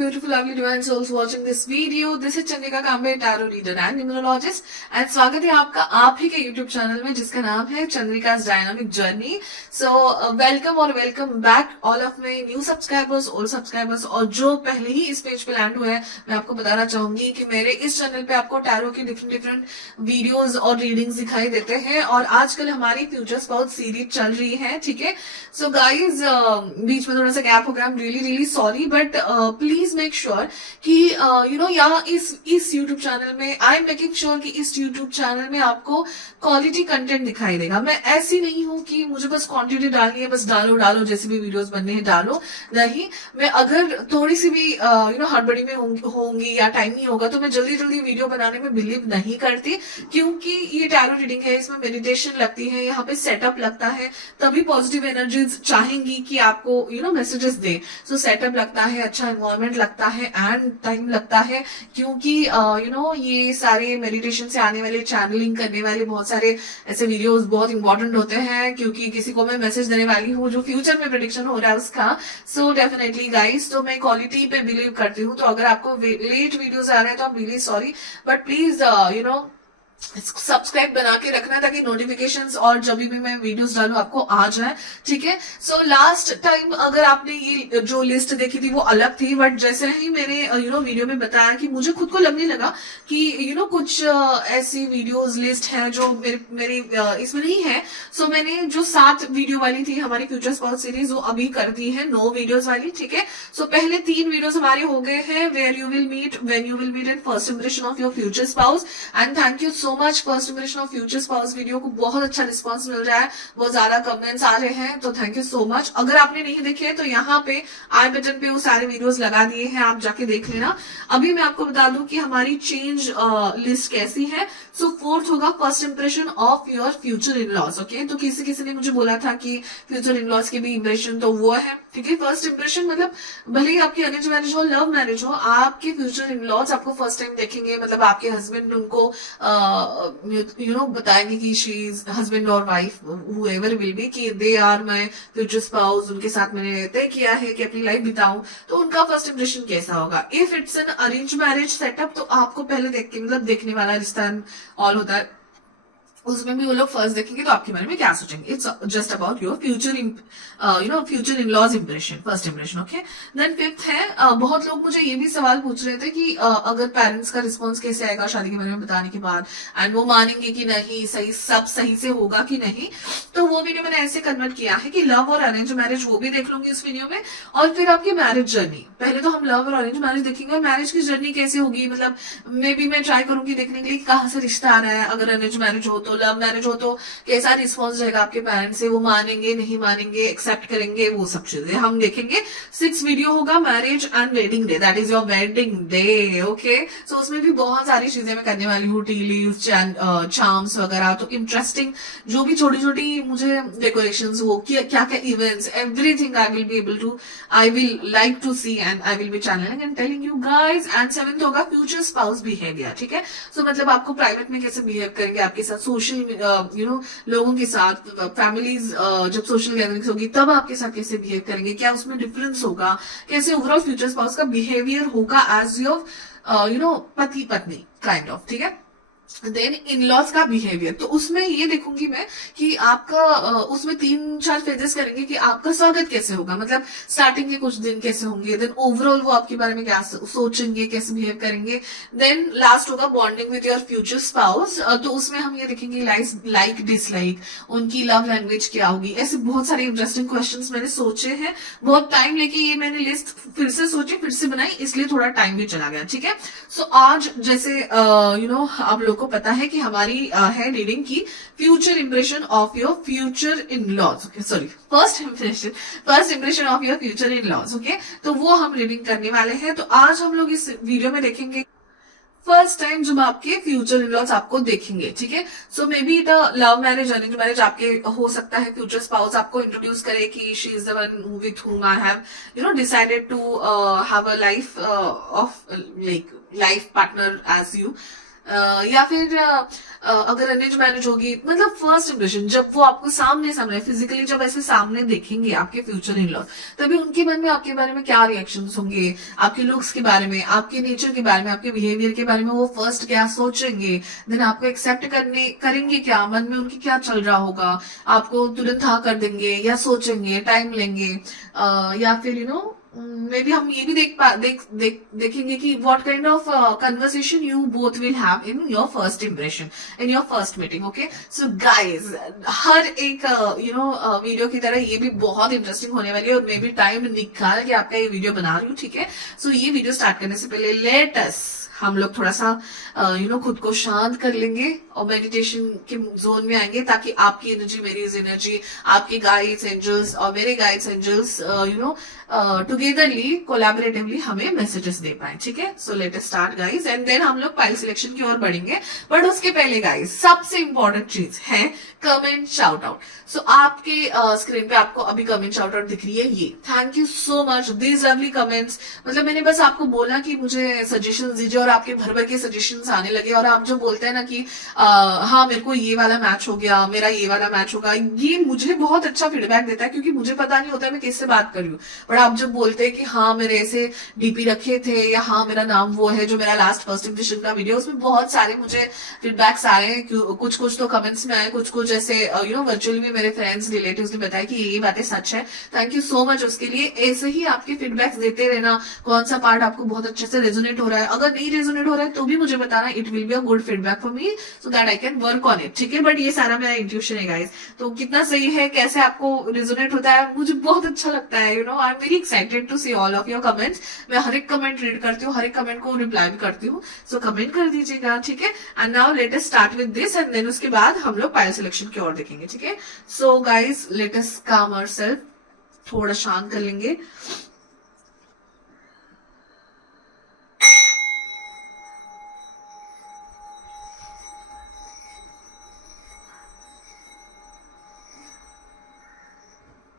beautiful, lovely, divine souls watching this video. This is Chandrika Kambe, tarot reader and numerologist and स्वागत है आपका आप ही के यूट्यूब चैनल में जिसका नाम है चंद्रिका's डायनामिक जर्नी. सो वेलकम और welcome back all of my new subscribers, old subscribers और जो पहले ही इस पेज पे लैंड हुए हैं. मैं आपको बताना चाहूंगी कि मेरे इस चैनल पे आपको टैरो की डिफरेंट वीडियोज और रीडिंग्स दिखाई देते हैं और आजकल हमारी फ्यूचर स्पाउस सीरीज चल रही है. ठीक है, सो गाइज बीच में थोड़ा सा गैप हो गया. I am really sorry, but please make sure कि यहाँ इस यूट्यूब चैनल में आई एम मेकिंग श्योर कि इस यूट्यूब चैनल में आपको क्वालिटी कंटेंट दिखाई देगा. मैं ऐसी नहीं हूँ कि मुझे बस क्वांटिटी डालनी है, बस डालो जैसे भी वीडियोस बनने हैं डालो. नहीं, मैं अगर थोड़ी सी भी हड़बड़ी में होंगी या टाइम नहीं होगा तो मैं जल्दी वीडियो बनाने में बिलीव नहीं करती, क्योंकि ये टैरो रीडिंग है, इसमें मेडिटेशन लगती है, यहाँ पे सेटअप लगता है, तभी पॉजिटिव एनर्जीज चाहेंगी कि आपको मैसेजेस दे. सो सेटअप लगता है, अच्छा एनवायरमेंट लगता है एंड टाइम लगता है, क्योंकि ये सारे मेडिटेशन से आने वाले, चैनलिंग करने वाले बहुत सारे ऐसे वीडियोस बहुत इंपॉर्टेंट होते हैं, क्योंकि किसी को मैं मैसेज देने वाली हूँ जो फ्यूचर में प्रेडिक्शन हो रहा है उसका. सो डेफिनेटली गाइस, तो मैं क्वालिटी पे बिलीव करती हूँ. तो अगर आपको लेट वीडियोस आ रहे हैं तो I am really sorry, but please subscribe बना के रखना ताकि नोटिफिकेशंस और जब भी मैं वीडियोस डालूं आपको आ जाए. ठीक है, सो लास्ट टाइम अगर आपने ये जो लिस्ट देखी थी वो अलग थी, बट जैसे ही मैंने वीडियो में बताया कि मुझे खुद को लगने लगा कि कुछ ऐसी वीडियोस लिस्ट है जो मेरी इसमें नहीं है. सो मैंने जो 7 वीडियो वाली थी हमारी फ्यूचर स्पाउस सीरीज वो अभी कर दी है 9 वीडियोस वाली. ठीक है, सो पहले 3 वीडियोस हमारे हो गए हैं, where you will meet, when you will meet and first impression of your future spouse. And thank you so much. First impression of future spouse video को बहुत अच्छा रिस्पांस मिल रहा है, बहुत ज्यादा कमेंट्स आ रहे हैं, तो थैंक यू सो मच. अगर आपने नहीं देखे तो यहाँ पे आई बटन पे वो सारे वीडियोस लगा दिए हैं, आप जाके देख लेना. अभी मैं आपको बता दूं कि हमारी चेंज लिस्ट कैसी है. सो 4th होगा first impression of your future in laws. Okay, तो किसी ने मुझे बोला था कि फ्यूचर इन लॉज के भी इंप्रेशन, तो वो है. ठीक है, फर्स्ट इंप्रेशन मतलब भले ही आपकी अरेंज मैरिज हो, लव मैरिज हो, आपके फ्यूचर इन लॉज आपको फर्स्ट टाइम देखेंगे. मतलब आपके हस्बैंड उनको बताएंगे कि शी इज हस्बैंड और वाइफ, हुएवर विल बी, कि they are my future spouse, उनके साथ मैंने तय किया है कि अपनी लाइफ बिताऊं. तो उनका फर्स्ट इंप्रेशन कैसा होगा. If it's an arrange marriage setup तो आपको पहले देखने वाला रिश्ता ऑल होता है, उसमें भी वो लोग फर्स्ट देखेंगे तो आपके बारे में क्या सोचेंगे. It's just about your future in laws impression, first impression. Okay, then 5th है, बहुत लोग मुझे ये भी सवाल पूछ रहे थे कि अगर पेरेंट्स का रिस्पॉन्स कैसे आएगा शादी के बारे में बताने के बाद, एंड वो मानेंगे कि नहीं, सब सही से होगा कि नहीं. तो वो वीडियो मैंने ऐसे कन्वर्ट किया है कि लव और अरेंज मैरिज वो भी देख लूंगी इस वीडियो में, और फिर आपकी मैरिज जर्नी. पहले तो हम लव और अरेंज मैरिज देखेंगे और मैरिज की जर्नी कैसे होगी, मतलब मे बी मैं ट्राई करूंगी देखने के लिए कहाँ से रिश्ता आ रहा है. अगर अरेंज मैरिज हो तो, लव मैरिज हो तो कैसा रिस्पॉन्स रहेगा आपके पेरेंट्स से, वो मानेंगे नहीं मानेंगे, एक्सेप्ट करेंगे, वो सब चीजें हम देखेंगे. 6 वीडियो होगा marriage and wedding day, that is your wedding day. Okay, so उसमें भी बहुत सारी चीजें मैं करने वाली हूँ, टी लीव्स, चार्म्स वगैरह. तो इंटरेस्टिंग जो भी छोटी मुझे डेकोरेशंस हो, क्या क्या events, everything I will like to see and I will be channelling and telling you guys. And 7th होगा फ्यूचर स्पाउस बिहेवियर. ठीक है, सो मतलब आपको प्राइवेट में कैसे बिहेव करेंगे आपके साथ, सोशल लोगों के साथ, फैमिलीज जब सोशल गैदरिंग्स होगी तब आपके साथ कैसे बिहेव करेंगे, क्या उसमें डिफरेंस होगा, कैसे ओवरऑल फ्यूचर स्पाउस का बिहेवियर होगा एज योर पति पत्नी काइंड ऑफ. ठीक है, देन इन लॉज का बिहेवियर, तो उसमें ये देखूंगी मैं कि आपका उसमें 3-4 फेजेस करेंगे कि आपका स्वागत कैसे होगा, मतलब स्टार्टिंग के कुछ दिन कैसे होंगे, देन ओवरऑल वो आपके बारे में क्या सोचेंगे, कैसे बिहेव करेंगे. देन लास्ट होगा bonding with your future spouse. तो उसमें हम ये देखेंगे लाइक डिसलाइक, उनकी लव लैंग्वेज क्या होगी. ऐसे बहुत सारे इंटरेस्टिंग क्वेश्चंस मैंने सोचे हैं, बहुत टाइम लेके ये मैंने लिस्ट फिर से सोची, फिर से बनाई, इसलिए थोड़ा टाइम भी चला गया. ठीक है, सो आज जैसे आप लोग को पता है कि हमारी है रीडिंग की future impression of your future in laws. Okay, sorry, first impression of your future in laws. Okay, तो वो हम रीडिंग करने वाले हैं. तो आज हम लोग इस वीडियो में देखेंगे फर्स्ट टाइम जब आपके फ्यूचर इन लॉज आपको देखेंगे. ठीक है, so maybe it love marriage, arrange marriage आपके हो सकता है. फ्यूचर स्पाउस आपको इंट्रोड्यूस करे कि she is the one with whom I have decided to have a life of like life partner as you. या फिर अगर अरेंज मैरिज होगी, मतलब फर्स्ट इंप्रेशन जब वो आपको सामने सामने फिजिकली जब ऐसे सामने देखेंगे आपके फ्यूचर इन लॉ, तभी उनके मन में आपके बारे में क्या रिएक्शंस होंगे, आपके लुक्स के बारे में, आपके नेचर के बारे में, आपके बिहेवियर के बारे में वो फर्स्ट क्या सोचेंगे, देन आपको एक्सेप्ट करेंगे क्या, मन में उनकी क्या चल रहा होगा, आपको तुरंत हाँ कर देंगे या सोचेंगे, टाइम लेंगे, या फिर मे बी हम ये भी देखेंगे कि what kind of conversation you both will have in your first impression, in your first meeting. Okay, so guys, हर एक वीडियो की तरह ये भी बहुत इंटरेस्टिंग होने वाली है, और मैं भी टाइम निकाल के आपका ये वीडियो बना रही हूँ, ठीक है। सो ये वीडियो स्टार्ट करने से पहले लेट अस हम लोग थोड़ा सा खुद को शांत कर लेंगे और मेडिटेशन के जोन में आएंगे, ताकि आपकी एनर्जी, मेरी एनर्जी, आपके गाइड्स एंजल्स और मेरे गाइड्स एंजल्स टुगेदरली कोलैबोरेटिवली हमें मैसेजेस दे पाए, ठीक है। So let us start guys, and then हम लोग पाइल सिलेक्शन की ओर बढ़ेंगे। बट उसके पहले गाइस, सबसे इंपॉर्टेंट चीज है कमेंट शाउट आउट। सो आपके स्क्रीन पे आपको अभी कमेंट शाउट आउट दिख रही है, ये thank you so much these lovely comments. मतलब मैंने बस आपको बोला कि मुझे सजेशंस दीजिए, और आपके भर भर के सजेशंस आने लगे, और आप जो बोलते हैं ना कि हाँ मेरे को ये वाला मैच हो गया, मेरा ये वाला मैच होगा, ये मुझे बहुत अच्छा फीडबैक देता है, क्योंकि मुझे पता नहीं होता मैं किससे बात कर रही हूँ। बट आप जब बोलते हैं कि हाँ मेरे ऐसे डीपी रखे थे, या हाँ मेरा नाम वो है जो मेरा लास्ट फर्स्ट इंप्रेशन का वीडियो, उसमें बहुत सारे मुझे फीडबैक्स आए हैं, कुछ कुछ तो कमेंट्स में आए, कुछ कुछ ऐसे वर्चुअली भी मेरे फ्रेंड्स रिलेटिव्स ने बताया कि ये बातें सच है। थैंक यू सो मच उसके लिए। ऐसे ही आपके फीडबैक्स देते रहना, कौन सा पार्ट आपको बहुत अच्छे से रेजोनेट हो रहा है, अगर नहीं रेजोनेट हो रहा है तो भी मुझे बताना, it will be a good feedback for me so that I can work on it, ठीक है। बट ये सारा मेरा इंट्यूशन है गाइस, तो कितना सही है, कैसे आपको रेजोनेट होता है, मुझे बहुत अच्छा लगता है, I am very excited to see all of your comments. मैं हर एक कमेंट रीड करती हूँ, हर एक कमेंट को रिप्लाई भी करती हूँ, सो कमेंट कर दीजिएगा, ठीक है। And now let us start with this, and then उसके बाद हम लोग पायल सिलेक्शन की ओर देखेंगे, ठीक है। सो गाइस, लेट अस काम आवरसेल्फ, थोड़ा शांत कर लेंगे।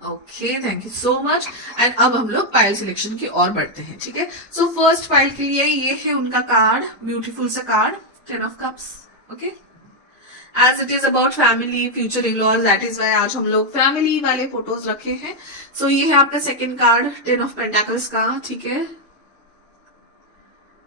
Okay, thank you so much. And अब हम लोग पाइल सिलेक्शन की ओर बढ़ते हैं, ठीक है। सो फर्स्ट पाइल के लिए ये है उनका कार्ड, ब्यूटीफुल सा card, 10 of cups. Okay, as it is about family, future in laws, that is why आज हम लोग फैमिली वाले फोटोज रखे हैं। सो ये है आपका सेकेंड कार्ड, 10 ऑफ पेंटाकल्स का, ठीक है।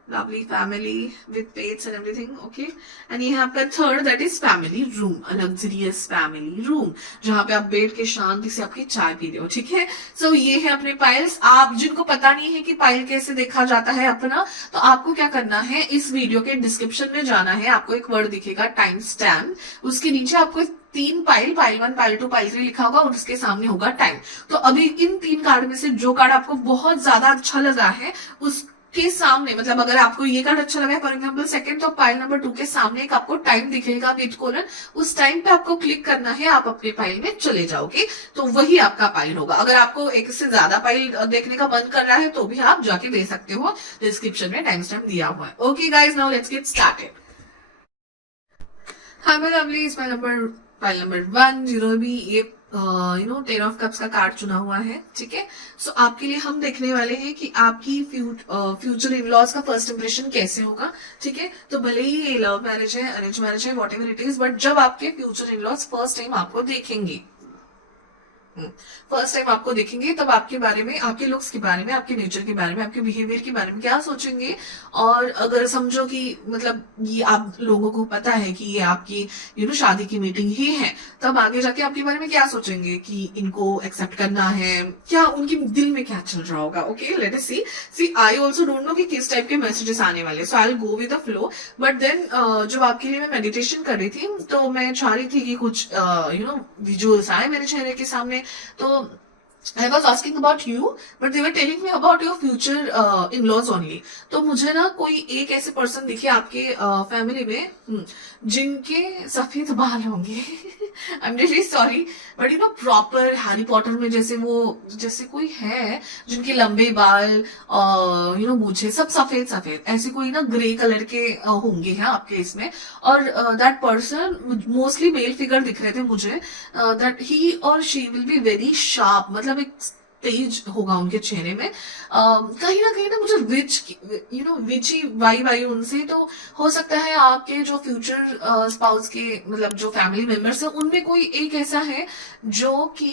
lovely family with pets and everything, okay। and ये है आपका third, that is family room, luxurious family room, जहां पे आप बैठ के शांति से आपकी चाय पी रहे हो, ठीक है। सो ये है अपने पाइल्स। आप जिनको पता नहीं है कि पाइल कैसे देखा जाता है अपना, तो आपको क्या करना है, इस वीडियो के डिस्क्रिप्शन में जाना है, आपको एक वर्ड दिखेगा टाइम स्टैम्प, उसके नीचे आपको 3 पाइल 1, पाइल 2, पाइल 3 लिखा होगा, और उसके सामने होगा टाइम। तो अभी इन 3 कार्ड में से जो कार्ड आपको बहुत ज्यादा अच्छा लगा है उसके सामने, मतलब अगर आपको ये कार्ड अच्छा लगा है फॉर एग्जाम्पल सेकंड, तो पाइल नंबर 2 के सामने एक आपको टाइम दिखेगा विद कोलन, उस टाइम पे आपको क्लिक करना है, आप अपने पाइल में चले जाओगे, तो वही आपका पाइल होगा। अगर आपको एक से ज्यादा पाइल देखने का मन कर रहा है तो भी आप जाके दे सकते हो, डिस्क्रिप्शन में टाइम स्टैम्प दिया हुआ है। Okay guys, now let's get started. Hi my lovely, is pile number 1, जिन्होंने भी ये 10 ऑफ कप्स का कार्ड चुना हुआ है, ठीक है। सो आपके लिए हम देखने वाले हैं कि आपकी फ्यूचर इन लॉज का फर्स्ट इंप्रेशन कैसे होगा, ठीक है। तो भले ही ये लव मैरिज है, अरेंज मैरिज है, whatever it is, but जब आपके future in laws first time आपको देखेंगे, फर्स्ट टाइम आपको देखेंगे, तब आपके बारे में, आपके लुक्स के बारे में, आपके नेचर के बारे में, आपके बिहेवियर के बारे में क्या सोचेंगे। और अगर समझो कि मतलब ये आप लोगों को पता है कि ये आपकी शादी की मीटिंग ही है, तब आगे जाके आपके बारे में क्या सोचेंगे कि इनको एक्सेप्ट करना है, क्या उनके दिल में क्या चल रहा होगा। Okay, let us see I also don't know कि किस टाइप के मैसेजेस आने वाले, so I will go with the flow. But then जब आपके लिए मैं मेडिटेशन कर रही थी, तो मैं चाह रही थी कि कुछ विजुअल्स आए मेरे चेहरे के सामने, तो I was asking about you, but they were telling me about your future in-laws only. तो मुझे ना कोई एक ऐसे पर्सन दिखे आपके फैमिली में जिनके सफेद बाल होंगे। I am really sorry, but proper Harry Potter में जैसे कोई है जिनके लंबे बाल मूछे सब सफेद सफेद, ऐसे कोई ना ग्रे कलर के होंगे हैं आपके इसमें। और that person mostly male figure दिख रहे थे मुझे, दैट ही और she will be very sharp, मतलब एक तेज होगा उनके चेहरे में। कहीं ना मुझे विची वाइब आई उनसे। तो हो सकता है आपके जो फ्यूचर स्पाउस के मतलब जो फैमिली मेंबर्स है उनमें कोई एक ऐसा है जो कि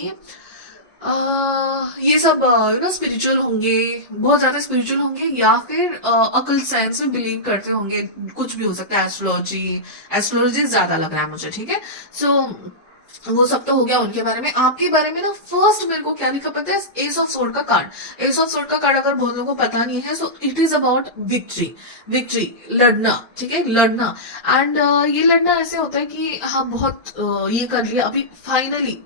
ये सब स्पिरिचुअल होंगे, बहुत ज्यादा स्पिरिचुअल होंगे, या फिर अकल्ट साइंस में बिलीव करते होंगे। कुछ भी हो सकता है, एस्ट्रोलॉजी, एस्ट्रोलॉजी ज्यादा लग रहा है मुझे, ठीक है। सो वो सब तो हो गया उनके बारे में। आपके बारे में ना फर्स्ट मेरे को क्या लिखा पता है, एस ऑफ सोर्ड का कार्ड। एस ऑफ सोर्ड का कार्ड अगर बहुत लोगों को पता नहीं है, so it is about victory, victory, लड़ना, ठीक है, लड़ना। एंड ये लड़ना ऐसे होता है कि हाँ बहुत ये कर लिया, अभी फाइनली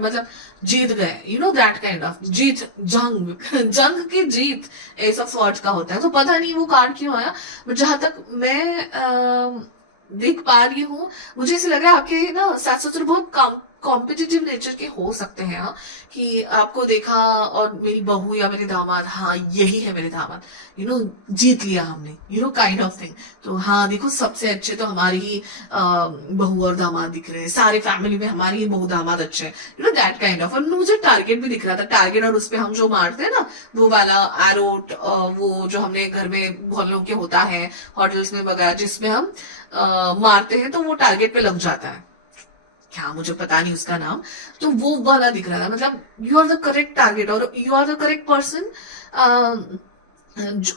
मतलब जीत गए, दैट काइंड ऑफ जीत, जंग जंग की जीत एस ऑफ स्वॉर्ड्स का होता है। तो पता नहीं वो कार्ड क्यों आया, बट जहां तक मैं देख पा रही हूँ, मुझे ऐसे लग रहा है आपके ना सास ससुर बहुत कॉम्पिटिटिव नेचर के हो सकते हैं। हाँ, कि आपको देखा और मेरी बहू या मेरे दामाद, हाँ यही है मेरे दामाद, जीत लिया हमने, काइंड ऑफ थिंग। तो हाँ देखो, सबसे अच्छे तो हमारी ही बहू और दामाद दिख रहे हैं, सारे फैमिली में हमारी ही बहू दामाद अच्छे हैं, दैट काइंड ऑफ। और मुझे टारगेट भी दिख रहा था, टारगेट, और उस पर हम जो मारते हैं ना वो वाला एरोट, वो जो हमने घर में बहुत लोगों के होता है, होटल्स में वगैरह, जिसमें हम मारते हैं तो वो टारगेट पे लग जाता है, क्या मुझे पता नहीं उसका नाम। तो वो वाला दिख रहा था, मतलब you are the correct target और you are the correct person,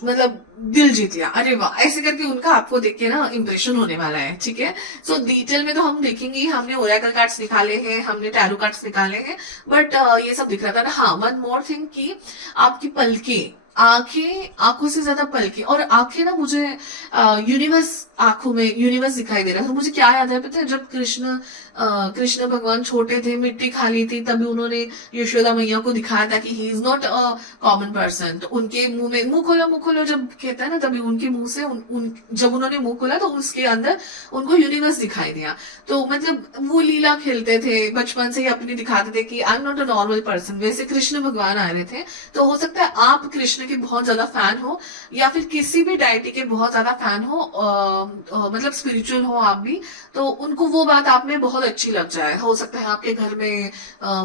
मतलब दिल जीत लिया, अरे वाह, ऐसे करके उनका आपको देख के ना इंप्रेशन होने वाला है, ठीक है। सो डिटेल में तो हम देखेंगे, हमने ओरेकल कार्ड्स निकाले हैं, हमने टैरो कार्ड्स निकाले हैं, बट ये सब दिख रहा था ना। हाँ, वन मोर थिंग कि आपकी पलके, आंखें, आंखों से ज्यादा पलके, और आंखें ना मुझे यूनिवर्स, आंखों में यूनिवर्स दिखाई दे रहा है। तो मुझे क्या याद है पता है, जब कृष्ण भगवान छोटे थे, मिट्टी खा ली थी, तभी उन्होंने यशोदा मैया को दिखाया था कि he is not a common person. तो उनके मुंह में मुंह खोलो जब कहता है ना, तभी उनके मुंह से जब उन्होंने मुंह खोला तो उसके अंदर उनको यूनिवर्स दिखाई दिया। तो मतलब वो लीला खेलते थे बचपन से ही, अपनी दिखाते थे कि I am not a normal person. वैसे कृष्ण भगवान आ रहे थे। तो हो सकता है आप कृष्ण के बहुत ज्यादा फैन हो, या फिर किसी भी डायटी के बहुत ज्यादा फैन हो, मतलब स्पिरिचुअल हो आप भी, तो उनको वो बात आप में बहुत अच्छी लग जाए। हो सकता है आपके घर में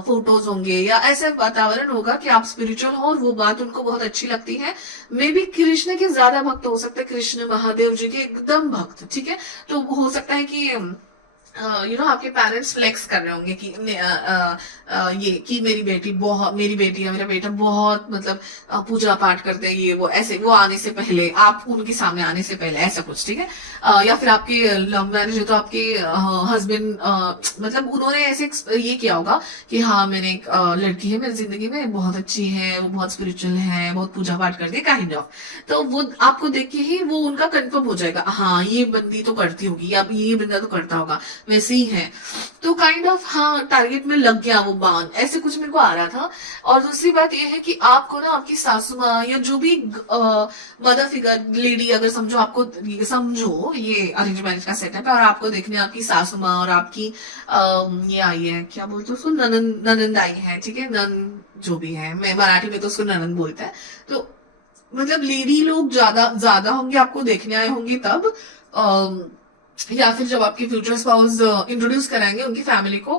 फोटोज होंगे या ऐसे वातावरण होगा कि आप स्पिरिचुअल हो और वो बात उनको बहुत अच्छी लगती है। मे बी कृष्ण के ज्यादा भक्त हो सकते हैं, कृष्ण महादेव जी के एकदम भक्त, ठीक है। तो हो सकता है कि आपके पेरेंट्स फ्लेक्स कर रहे होंगे कि ये कि मेरी बेटी या मेरा बेटा बहुत मतलब पूजा पाठ करते हैं, ये वो, ऐसे वो आने से पहले, आप उनके सामने आने से पहले, ऐसा कुछ, ठीक है। या फिर आपके लव मैरिज है तो आपके हस्बैंड मतलब उन्होंने ऐसे ये किया होगा कि हाँ मैंने एक लड़की है मेरी जिंदगी में, बहुत अच्छी है, वो बहुत स्पिरिचुअल है, बहुत पूजा पाठ करती है, काइंड ऑफ। तो वो आपको देख के ही वो उनका कंफर्म हो जाएगा, हाँ ये बंदी तो करती होगी, या ये बंदा तो करता होगा, वैसे ही है। तो काइंड ऑफ हाँ, टारगेट में लग गया वो बाण, ऐसे कुछ मेरे को आ रहा था। और दूसरी बात ये है कि आपको ना आपकी सासू माँ या जो भी मदर फिगर लेडी, अगर समझो आपको, समझो ये अरेंज मैरिज का सेटअप है और आपको देखने आपकी सासू माँ और आपकी ये आई है, क्या बोलते उसको, ननंद आई है, ठीक है, नन जो भी है, मैं मराठी में तो उसको ननंद बोलते हैं। तो मतलब लेडी लोग ज्यादा होंगे, आपको देखने आए होंगे तब, या फिर जब आपके फ्यूचर स्पाउस इंट्रोड्यूस कराएंगे उनकी फैमिली को,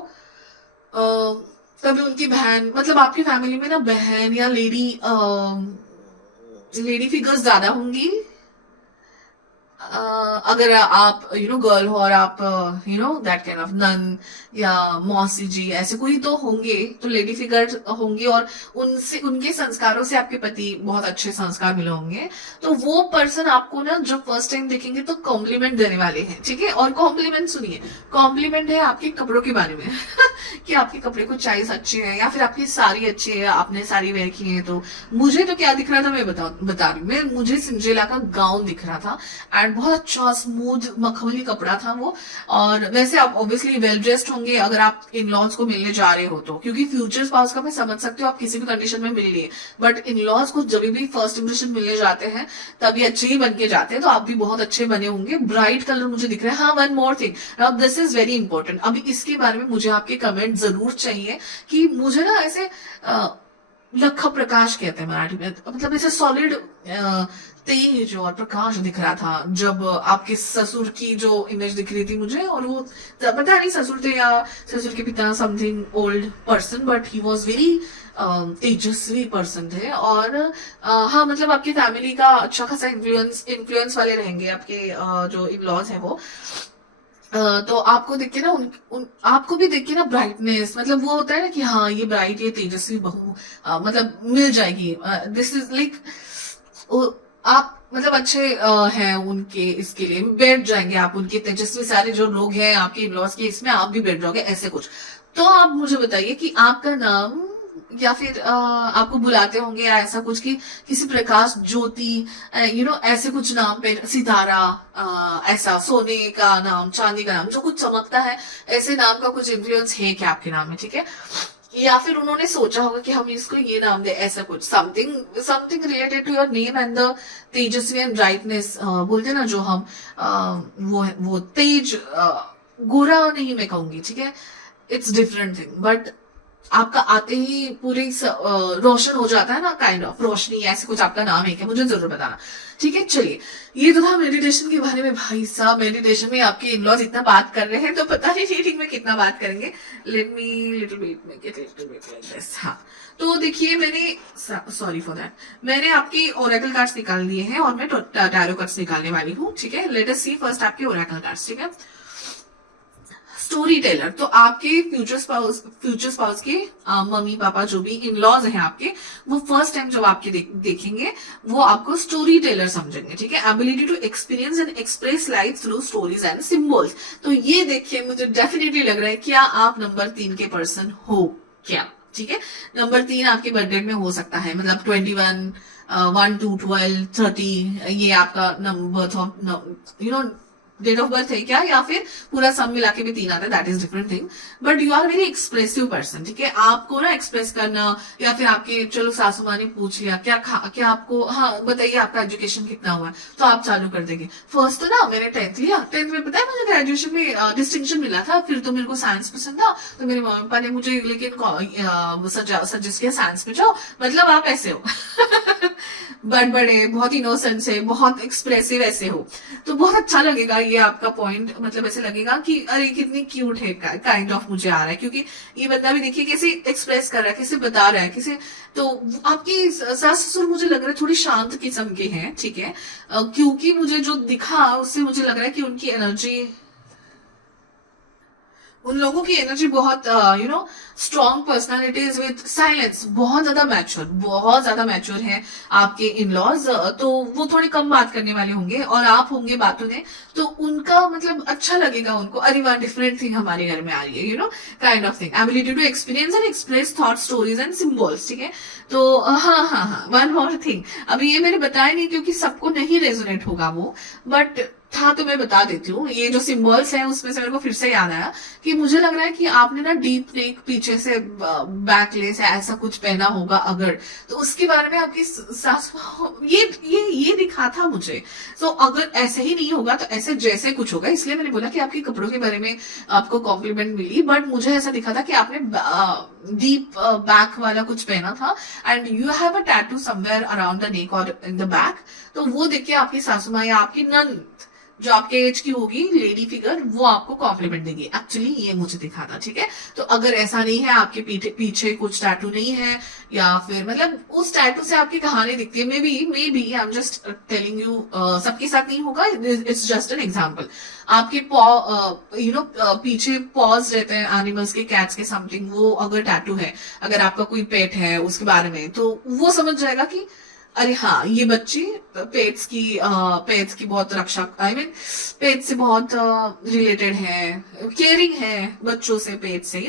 तभी उनकी बहन, मतलब आपकी फैमिली में ना बहन या लेडी फिगर्स ज्यादा होंगी। अगर आप गर्ल हो और आप दैट काइंड ऑफ नन या मौसी जी, ऐसे कोई तो होंगे, तो लेडी फिगर होंगी, और उनसे, उनके संस्कारों से आपके पति बहुत अच्छे संस्कार मिले होंगे। तो वो पर्सन आपको ना जब फर्स्ट टाइम देखेंगे तो कॉम्प्लीमेंट देने वाले हैं, ठीक है। और कॉम्प्लीमेंट सुनिए, कॉम्प्लीमेंट है आपके कपड़ों के बारे में कि आपके कपड़े को चॉइस अच्छे है, या फिर आपकी साड़ी अच्छी है, आपने साड़ी वेयर की है। तो मुझे तो क्या दिख रहा था मैं बता रही हूँ, मुझे सिंड्रेला का गाउन दिख रहा था, एंड बहुत अच्छा स्मूथ मखमली कपड़ा था वो। और वैसे आप ऑब्वियसली वेल ड्रेस्ड होंगे अगर आप इन लॉज को मिलने जा रहे हो तो, क्योंकि फ्यूचर स्पाउस का मैं समझ सकती हूँ, आप किसी भी कंडीशन में मिल लिए, बट इन लॉज को जब भी फर्स्ट इंप्रेशन मिलने जाते हैं तभी अच्छे ही बन के जाते हैं। तो आप भी बहुत अच्छे बने होंगे। ब्राइट कलर मुझे दिख रहा है। हाँ, वन मोर थिंग, अब दिस इज वेरी इंपॉर्टेंट, अभी इसके बारे में मुझे आपके कमेंट जरूर चाहिए कि मुझे ना ऐसे लख प्रकाश कहते हैं मराठी में, मतलब ऐसे सॉलिड तेज और प्रकाश दिख रहा था जब आपके ससुर की जो इमेज दिख रही थी मुझे। और वो पता नहीं ससुर थे या ससुर के पिता, something old person, but he was very Tejashwi person थे। और हाँ मतलब आपकी फैमिली का अच्छा खासा इन्फ्लुएंस वाले रहेंगे आपके जो इन लॉज है वो। तो आपको देख के ना आपको भी देख के ना ब्राइटनेस, मतलब वो होता है ना कि हाँ ये ब्राइट, ये तेजस्वी बहू मतलब मिल जाएगी। दिस इज लाइक आप मतलब अच्छे हैं उनके, इसके लिए बैठ जाएंगे आप, उनके तेजस्वी सारे जो लोग हैं आपके इन-लॉज के इसमें आप भी बैठ जाओगे ऐसे कुछ। तो आप मुझे बताइए कि आपका नाम या फिर आपको बुलाते होंगे या ऐसा कुछ कि किसी प्रकाश ज्योति, ऐसे कुछ नाम पे, सितारा, ऐसा सोने का नाम, चांदी का नाम, जो कुछ चमकता है, ऐसे नाम का कुछ इन्फ्लुएंस है क्या आपके नाम में, ठीक है। या फिर उन्होंने सोचा होगा कि हम इसको ये नाम दे, ऐसा कुछ something something related to your name and the तेजस्वी एंड ब्राइटनेस बोलते हैं ना जो हम वो तेज, गोरा नहीं मैं कहूंगी, ठीक है, इट्स डिफरेंट थिंग, बट आपका आते ही पूरी रोशन हो जाता है ना, काइंड ऑफ रोशनी, ऐसे कुछ आपका नाम है क्या, मुझे जरूर बताना, ठीक है। चलिए ये तो था मेडिटेशन के बारे में। भाई साहब मेडिटेशन में आपके इन-लॉज इतना बात कर रहे हैं तो पता नहीं रीडिंग में कितना बात करेंगे। Let me little bit make it little bit like this. हाँ तो देखिए मैंने, सॉरी फॉर दैट, मैंने आपके ओरेकल कार्ड्स निकाल लिए हैं और मैं टैरो कार्ड्स निकालने वाली हूँ, ठीक है। लेट अस सी फर्स्ट आपके ओरेकल कार्ड्स, ठीक है। स्टोरी टेलर, तो आपके फ्यूचर स्पाउस के मम्मी पापा जो भी इन लॉज हैं आपके, वो फर्स्ट टाइम जब आपके देखेंगे वो आपको स्टोरी टेलर समझेंगे, ठीक है। Ability to experience and express life through stories and symbols. तो ये देखिए मुझे डेफिनेटली लग रहा है क्या आप नंबर 3 के पर्सन हो क्या, ठीक है। नंबर 3 आपके बर्थडे में हो सकता है, मतलब 21, 1 to 12, 30, ये आपका number of date of birth है क्या, या फिर पूरा सब मिला के भी 3 आता है, that is different thing. But you are very expressive person, ठीक है। आपको ना एक्सप्रेस करना, या फिर आपके चलो सासू माँ ने पूछ लिया क्या आपको, हाँ बताइए आपका एजुकेशन कितना हुआ है, तो आप चालू कर देंगे। फर्स्ट तो ना मैंने 10th लिया, 10th में पता है मुझे ग्रेजुएशन में डिस्टिंक्शन मिला था, फिर तो मेरे को साइंस पसंद था, तो मेरे मम्मी पापा ने मुझे लेकिन सजेस्ट किया साइंस में जाओ, मतलब आप ऐसे हो बड़े बहुत इनोसेंट से, बहुत एक्सप्रेसिव ऐसे हो, तो बहुत अच्छा लगेगा ये आपका पॉइंट, मतलब ऐसे लगेगा कि अरे कितनी क्यूट है, काइंड ऑफ मुझे आ रहा है, क्योंकि ये बंदा भी देखिए कैसे एक्सप्रेस कर रहा है, कैसे बता रहा है, कैसे, तो आपकी सास ससुर मुझे लग रहा है थोड़ी शांत किस्म के हैं, ठीक है। क्योंकि मुझे जो दिखा उससे मुझे लग रहा है कि उनकी एनर्जी, उन लोगों की एनर्जी बहुत स्ट्रॉन्ग पर्सनालिटीज विद साइलेंस, बहुत ज्यादा मैच्योर है आपके इन लॉज। तो वो थोड़े कम बात करने वाले होंगे और आप होंगे बातों में, तो उनका मतलब अच्छा लगेगा उनको, अरे वाह डिफरेंट थिंग हमारे घर में आ रही है, kind of thing. Ability to experience and express thought, stories and symbols, ठीक है। तो हाँ, वन मोर थिंग, अभी ये मैंने बताया नहीं क्योंकि सबको नहीं रेजोनेट होगा वो, बट था तो मैं बता देती हूँ। ये जो सिंबल्स हैं उसमें से मेरे को फिर से याद आया कि मुझे लग रहा है कि आपने ना डीप नेक, पीछे से बैकलेस या ऐसा कुछ पहना होगा अगर, तो उसके बारे में आपकी सास ये दिखा था मुझे। तो अगर ऐसे ही नहीं होगा तो ऐसे जैसे कुछ होगा, इसलिए मैंने बोला कि आपके कपड़ों के बारे में आपको कॉम्प्लीमेंट मिली, बट मुझे ऐसा दिखा था कि आपने डीप बैक वाला कुछ पहना था and you have a tattoo somewhere around the neck और इन द बैक। तो वो देख के आपकी सासू माँ या आपकी नन जो आपके एज की होगी लेडी फिगर, वो आपको कॉम्प्लीमेंट देगी। एक्चुअली ये मुझे दिखा था, ठीक है। तो अगर ऐसा नहीं है, आपके पीछे कुछ टैटू नहीं है, या फिर मतलब उस टैटू से आपकी कहानी दिखती है, maybe I am just telling you, सबके साथ नहीं होगा, इट्स जस्ट एन एग्जाम्पल। आपके पीछे पॉज रहते हैं एनिमल्स के, कैट्स के समथिंग, वो अगर टैटू है, अगर आपका कोई पेट है उसके बारे में, तो वो समझ जाएगा कि अरे हाँ ये बच्ची पेट्स की बहुत रक्षा, पेट से बहुत रिलेटेड है, केयरिंग है बच्चों से, पेट से,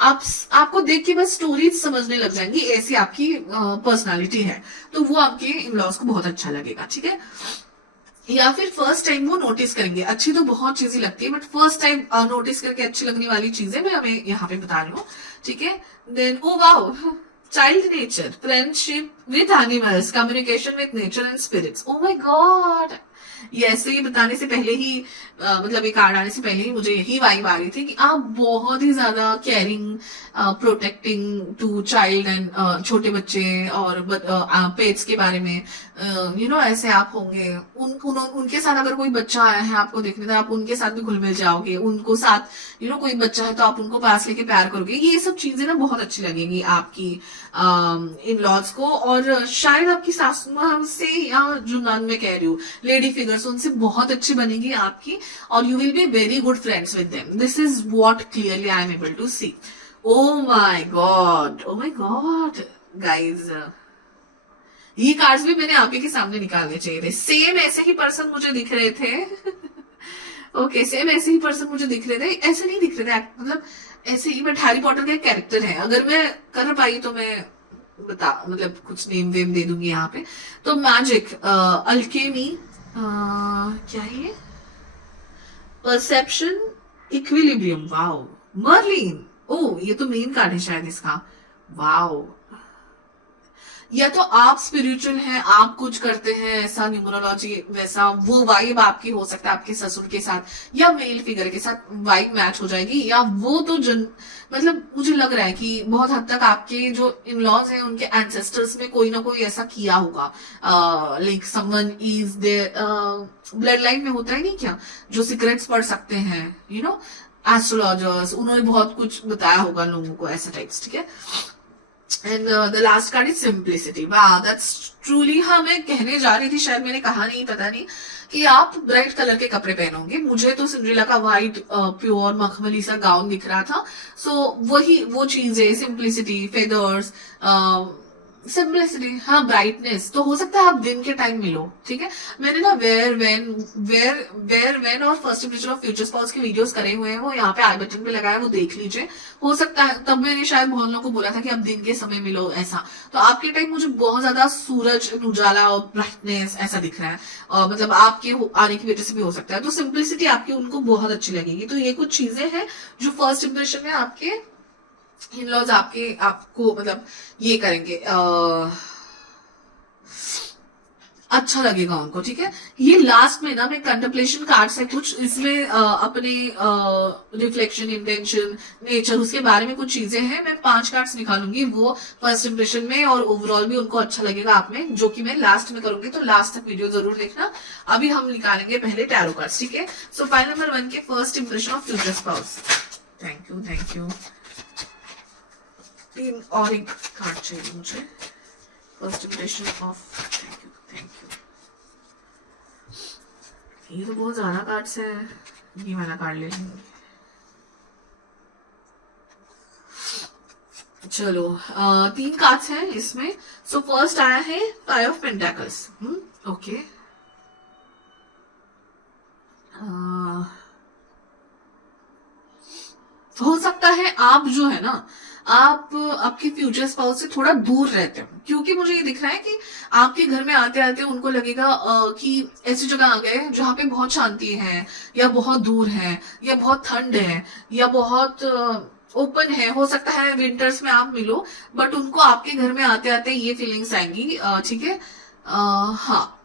आपको देख के बस स्टोरीज समझने लग जाएंगी, ऐसी आपकी पर्सनालिटी है। तो वो आपके इन लॉज को बहुत अच्छा लगेगा, ठीक है। या फिर फर्स्ट टाइम वो नोटिस करेंगे, अच्छी तो बहुत चीजें लगती है, बट फर्स्ट टाइम नोटिस करके अच्छी लगने वाली चीजें मैं हमें यहाँ पे बता रही हूँ, ठीक है। Then oh wow, child nature, friendship with animals, communication with nature and spirits. Oh my god, ये ऐसे ही बताने से पहले ही मतलब ये कार्ड आने से पहले ही मुझे यही वाइब आ रही थी कि आप बहुत ही ज्यादा caring, protecting to child and छोटे बच्चे और पेट्स के बारे में, ऐसे आप होंगे। उनके साथ अगर कोई बच्चा आया है आपको देखने, तो आप उनके साथ भी घुल मिल जाओगे, उनको साथ कोई बच्चा है तो आप उनको पास लेके प्यार करोगे। ये सब चीजें ना बहुत अच्छी लगेंगी आपकी इन लॉज को। और शायद आपकी सासू माँ से, या जो नन में कह रही हूँ लेडी फिगर्स, उनसे बहुत अच्छी बनेगी आपकी, और you will be very good friends with them. This is what clearly I am able to see. Oh my god guys, ये कार्ड्स भी मैंने आप ही के सामने निकालने चाहिए थे। सेम ऐसे ही पर्सन मुझे दिख रहे थे ओके, सेम ऐसे ही पर्सन मुझे दिख रहे थे, ऐसे नहीं दिख रहे थे मतलब ऐसे ही, बट हैरी पॉटर का एक कैरेक्टर है। अगर मैं कर पाई तो मैं मतलब कुछ नेम वेम दे दूंगी यहाँ पे। तो मैजिक, अल्केमी, क्या है ये, परसेप्शन, इक्विलिब्रियम, वाओ, मर्लिन, ओ ये तो मेन कार्ड है शायद इसका, वाओ। या तो आप स्पिरिचुअल हैं, आप कुछ करते हैं ऐसा, न्यूमरोलॉजी वैसा, वो वाइब आपकी हो सकता है आपके ससुर के साथ या मेल फिगर के साथ वाइब मैच हो जाएगी। या वो तो मतलब मुझे लग रहा है कि बहुत हद तक आपके जो इन लॉज हैं उनके एंसेस्टर्स में कोई ना कोई ऐसा किया होगा, like someone is there, blood line में होता है नहीं क्या, जो सीक्रेट्स पढ़ सकते हैं, एस्ट्रोलॉजर्स, उन्होंने बहुत कुछ बताया होगा लोगों को, ऐसा टाइप्स, ठीक है। And the last card is simplicity, वाह दैट्स ट्रूली, हाँ मैं कहने जा रही थी, शायद मैंने कहा नहीं, पता नहीं, कि आप ब्राइट कलर के कपड़े पहनोगे। मुझे तो सिंड्रेला का व्हाइट प्योर मखमली सा गाउन दिख रहा था। सो वही वो चीज है, सिंप्लिसिटी, फेदर्स, सिंप्लिसिटी, हाँ ब्राइटनेस। तो हो सकता है आप दिन के टाइम मिलो, ठीक है। मैंने ना वेयर वेन और first impression of future spouse के वीडियोस करे हुए हैं, वो यहाँ पे आई बटन पे लगाया, वो देख लीजिए। हो सकता है तब मैंने शायद बहुत लोगों को बोला था कि आप दिन के समय मिलो ऐसा। तो आपके टाइम मुझे बहुत ज्यादा सूरज, उजाला और ब्राइटनेस ऐसा दिख रहा है, और मतलब आपके आने की वजह से भी हो सकता है। तो सिंप्लिसिटी आपकी उनको बहुत अच्छी लगेगी। तो ये कुछ चीजें हैं जो फर्स्ट इंप्रेशन में आपके इन लॉज आपको मतलब ये करेंगे, अच्छा लगेगा उनको, ठीक है। ये लास्ट में ना मैं कंटेम्पलेशन कार्ड्स है कुछ, इसमें अपने रिफ्लेक्शन, इंटेंशन, नेचर, उसके बारे में कुछ चीजें हैं। मैं 5 कार्ड्स निकालूंगी, वो फर्स्ट इंप्रेशन में और ओवरऑल भी उनको अच्छा लगेगा आप में, जो कि मैं लास्ट में करूंगी। तो लास्ट तक वीडियो जरूर देखना। अभी हम निकालेंगे पहले टैरो कार्ड्स, ठीक है। सो फाइल नंबर 1 के first impression of future spouse. Thank you. 3 और एक कार्ड चाहिए मुझे, first impression of, thank you. ये तो बहुत ज्यादा कार्ड्स हैं, ये मैंने कार्ड ले लूंगी। चलो 3 कार्ड्स हैं इसमें। सो फर्स्ट आया है 5 ऑफ पेंटाकल्स, ओके। हो सकता है आप जो है ना, आप आपके फ्यूचर स्पाउस से थोड़ा दूर रहते हो, क्योंकि मुझे ये दिख रहा है कि आपके घर में आते आते उनको लगेगा कि ऐसी जगह आ गए जहाँ पे बहुत शांति है, या बहुत दूर है, या बहुत ठंड है, या बहुत ओपन है। हो सकता है विंटर्स में आप मिलो, बट उनको आपके घर में आते आते ये फीलिंग्स आएंगी, ठीक है। हाँ,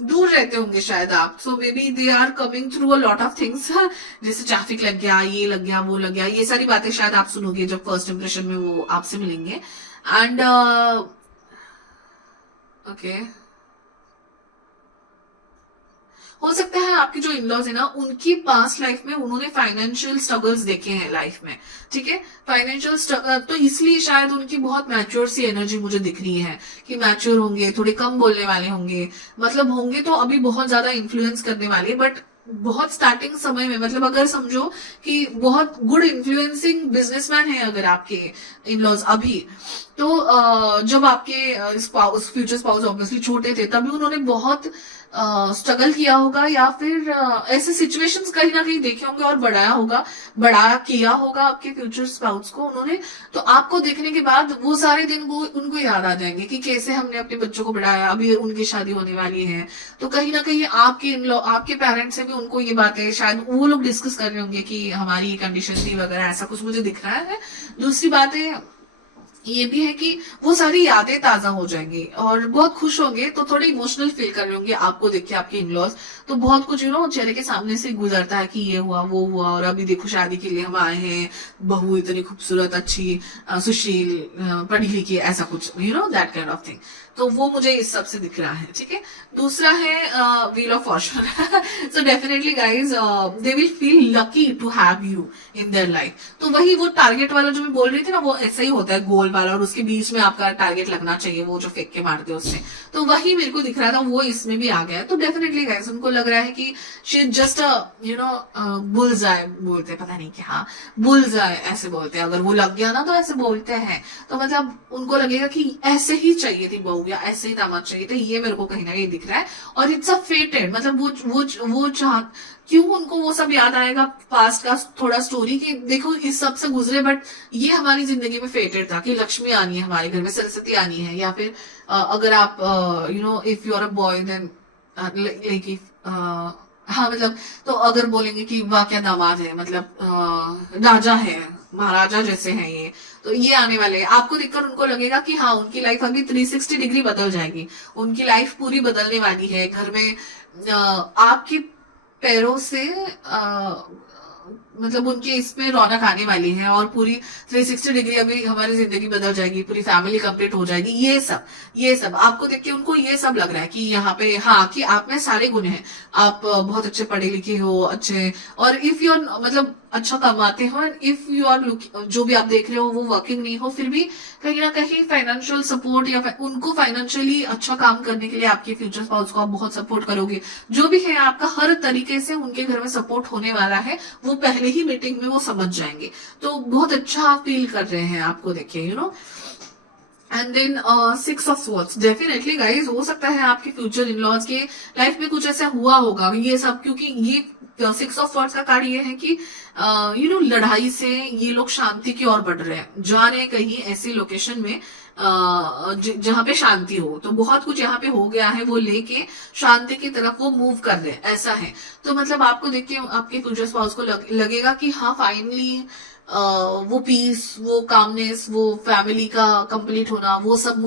दूर रहते होंगे शायद आप। So maybe they are coming through a lot of things, जैसे ट्रैफिक लग गया, ये लग गया, वो लग गया, ये सारी बातें शायद आप सुनोगे जब फर्स्ट इंप्रेशन में वो आपसे मिलेंगे। एंड ओके, हो सकता है आपके जो इनलॉज है ना, उनकी पास्ट लाइफ में उन्होंने फाइनेंशियल स्ट्रगल्स देखे हैं लाइफ में, ठीक है। फाइनेंशियल स्ट्रगल, तो इसलिए शायद उनकी बहुत मैच्योर सी एनर्जी मुझे दिख रही है, कि मैच्योर होंगे, थोड़े कम बोलने वाले होंगे, मतलब होंगे तो अभी बहुत ज्यादा इन्फ्लुएंस करने वाले, बट बहुत स्टार्टिंग समय में, मतलब अगर समझो कि बहुत गुड इन्फ्लुएंसिंग बिजनेसमैन है अगर आपके इनलॉज अभी, तो जब आपके स्पाउस, फ्यूचर स्पाउस ऑब्वियसली छोटे थे, तभी उन्होंने बहुत स्ट्रगल किया होगा, या फिर ऐसे सिचुएशंस कहीं ना कहीं देखे होंगे और बड़ा किया होगा आपके फ्यूचर स्पाउस को उन्होंने। तो आपको देखने के बाद वो सारे दिन वो उनको याद आ जाएंगे कि कैसे हमने अपने बच्चों को बढ़ाया, अभी उनकी शादी होने वाली है। तो कहीं ना कहीं आपके पेरेंट्स से भी उनको ये बातें शायद वो लोग डिस्कस कर रहे होंगे कि हमारी ये कंडीशन थी वगैरह, ऐसा कुछ मुझे दिख रहा है। दूसरी बात है ये भी है कि वो सारी यादें ताजा हो जाएंगी और बहुत खुश होंगे, तो थोड़े इमोशनल फील कर रहे होंगे आपको देख के आपके इनलॉज। तो बहुत कुछ चेहरे के सामने से गुजरता है कि ये हुआ वो हुआ, और अभी देखो शादी के लिए हम आए हैं, बहू इतनी खूबसूरत अच्छी सुशील पढ़ी लिखी, ऐसा कुछ दैट काइंड ऑफ थिंग। तो वो मुझे इस सब से दिख रहा है, ठीक है। दूसरा है wheel of fortune. So definitely guys they will feel lucky to have you in their life. तो वही वो टारगेट वाला जो मैं बोल रही थी ना, वो ऐसा ही होता है गोल वाला, और उसके बीच में आपका टारगेट लगना चाहिए, वो जो फेंक के मारते हैं उससे। तो वही मेरे को दिख रहा था, वो इसमें भी आ गया है। तो डेफिनेटली गाइज उनको लग रहा है कि शी जस्ट बुलजाय बोलते, पता नहीं क्या बुलजाय ऐसे बोलते हैं, अगर वो लग गया ना तो ऐसे बोलते हैं। तो मतलब उनको लगेगा कि ऐसे ही चाहिए थी बहू, या ऐसे ही दामाद चाहिए थे। ये मेरे को कहीं ना कहीं दिख रहा है। और इट्स अ फेटेड, मतलब वो चाह, क्यों उनको वो सब याद आएगा पास्ट का थोड़ा स्टोरी कि देखो इस सब से गुजरे, बट ये हमारी जिंदगी में फेटेड था कि लक्ष्मी आनी है हमारे घर में, सरस्वती आनी है। या फिर अगर आप if you are a boy then like हाँ मतलब, तो अगर बोलेंगे कि वाह क्या दामाद है, मतलब राजा है, महाराजा जैसे हैं ये, तो ये आने वाले हैं। आपको देखकर उनको लगेगा कि हाँ उनकी लाइफ अभी 360 डिग्री बदल जाएगी, उनकी लाइफ पूरी बदलने वाली है। घर में आपके पैरों से मतलब उनके इसमें रौनक आने वाली है, और पूरी 360 डिग्री अभी हमारी जिंदगी बदल जाएगी, पूरी फैमिली कंप्लीट हो जाएगी। ये सब आपको देख के उनको ये सब लग रहा है कि यहाँ पे हाँ कि आप में सारे गुण हैं, आप बहुत अच्छे पढ़े लिखे हो, अच्छे, और इफ यू मतलब अच्छा कमाते हो, and if you are looking, जो भी आप देख रहे हो वो वर्किंग नहीं हो, फिर भी कहीं ना कहीं फाइनेंशियल सपोर्ट या उनको फाइनेंशियली अच्छा काम करने के लिए आपके फ्यूचर स्पाउस को आप बहुत सपोर्ट करोगे। जो भी है आपका हर तरीके से उनके घर में सपोर्ट होने वाला है, वो पहले ही मीटिंग में वो समझ जाएंगे। तो बहुत अच्छा फील कर रहे हैं आपको देखिए and then 6 of swords. Definitely guys हो सकता है आपके फ्यूचर इन लॉज के लाइफ में कुछ ऐसा हुआ होगा, ये सब, क्योंकि ये 6 ऑफ स्वॉर्ड्स का कार्ड ये है कि लड़ाई से ये लोग शांति की ओर बढ़ रहे हैं, जा रहे हैं कहीं ऐसी लोकेशन में जहां पे शांति हो। तो बहुत कुछ यहाँ पे हो गया है, वो लेके शांति की तरफ वो मूव कर रहे हैं, ऐसा है। तो मतलब आपको देख के आपके फ्यूचर स्पाउस को लगेगा कि हाँ फाइनली वो पीस, वो कामनेस, वो फैमिली का कंप्लीट होना, वो सब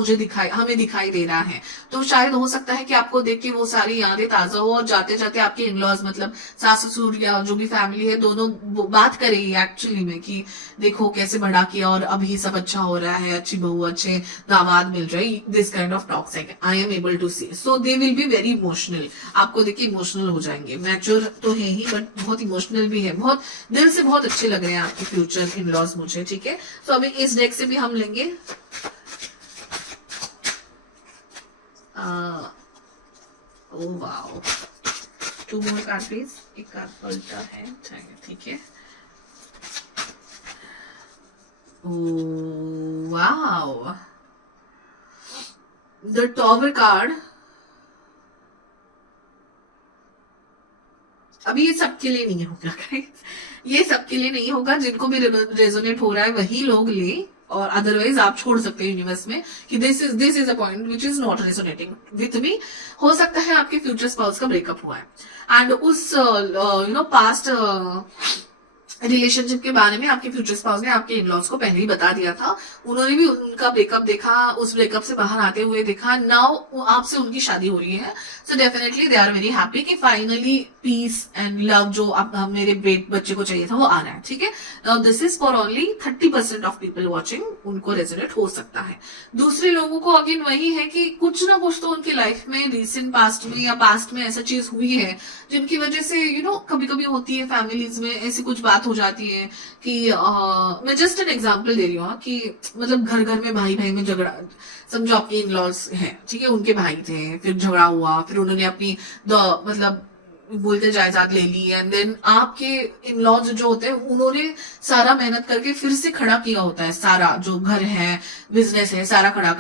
हमें दिखाई दे रहा है। तो शायद हो सकता है कि आपको देख के वो सारी यादें ताजा हो, और जाते जाते आपके इनलॉज मतलब सास ससुर या जो भी फैमिली है, दोनों बात करेगी एक्चुअली में कि देखो कैसे बड़ा किया, और अभी सब अच्छा हो रहा है, अच्छी बहू, अच्छे दामाद मिल रहे, this kind of talks I am able to see. So they will be very emotional, आपको देख के इमोशनल हो जाएंगे। मैच्योर तो है ही, बट बहुत इमोशनल भी है, बहुत दिल से बहुत अच्छे लग रहे हैं आपके फ्यूचर इन लॉज मुझे, ठीक है। तो अभी इस डेक से भी हम लेंगे oh wow, 2 more card please. एक कार्ड पलटा है, ठीक है। Oh wow, the tower card. अभी ये सबके लिए नहीं होगा गाइस, ये सबके लिए नहीं होगा। जिनको भी रेजोनेट हो रहा है वही लोग ले, और अदरवाइज आप छोड़ सकते हैं यूनिवर्स में कि this is a point which is not resonating with me. हो सकता है आपके फ्यूचर स्पाउस का ब्रेकअप हुआ है, एंड उस पास्ट रिलेशनशिप के बारे में आपके फ्यूचर स्पाउस ने आपके इनलॉज को पहले ही बता दिया था। उन्होंने भी उनका ब्रेकअप देखा, उस ब्रेकअप से बाहर आते हुए देखा, नाउ आपसे उनकी शादी हो रही है। So definitely they are very happy कि फाइनली पीस एंड लव जो मेरे बच्चे को चाहिए था वो आ रहा है, ठीक है। Now this is for only 30% of people watching, उनको रेजोनेट हो सकता है। दूसरे लोगों को अगेन वही है कि कुछ ना कुछ तो उनकी लाइफ में रिसेंट पास्ट में या पास्ट में ऐसा चीज हुई है जिनकी वजह से कभी कभी होती है फैमिलीज में ऐसी कुछ बात हो जाती है कि मैं जस्ट एन एग्जांपल दे रही हूँ कि मतलब घर घर में भाई भाई में झगड़ा, समझो आपके इन लॉज हैं, ठीक है, उनके भाई थे, फिर झगड़ा हुआ, फिर उन्होंने अपनी मतलब बोलते जायदाद ले ली, एंड देन आपके इन लॉज जो होते हैं उन्होंने सारा मेहनत करके फिर से खड़ा किया होता है, सारा जो घर है बिजनेस है सारा खड़ा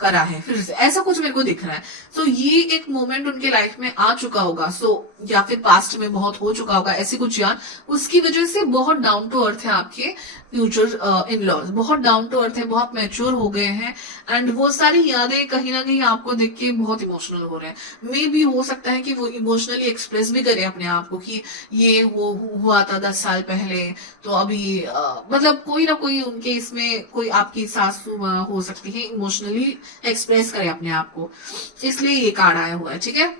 करा है फिर से, ऐसा कुछ मेरे को दिख रहा है। सो ये एक मोमेंट उनके लाइफ में आ चुका होगा, या फिर पास्ट में बहुत हो चुका होगा ऐसी कुछ याद, उसकी वजह से बहुत डाउन टू अर्थ है आपके फ्यूचर इन लॉज बहुत डाउन टू अर्थ है, बहुत मैच्योर हो गए हैं, एंड वो सारी यादें कहीं ना कहीं आपको देख के बहुत इमोशनल हो रहे हैं। मे भी हो सकता है कि वो इमोशनली एक्सप्रेस भी करे अपने आप को कि ये वो हुआ था 10 साल पहले, तो अभी मतलब कोई ना कोई उनके इसमें कोई आपकी सासू माँ हो सकती है, इमोशनली एक्सप्रेस करे अपने आप को, इसलिए ये कार्ड आया हुआ है। ठीक है,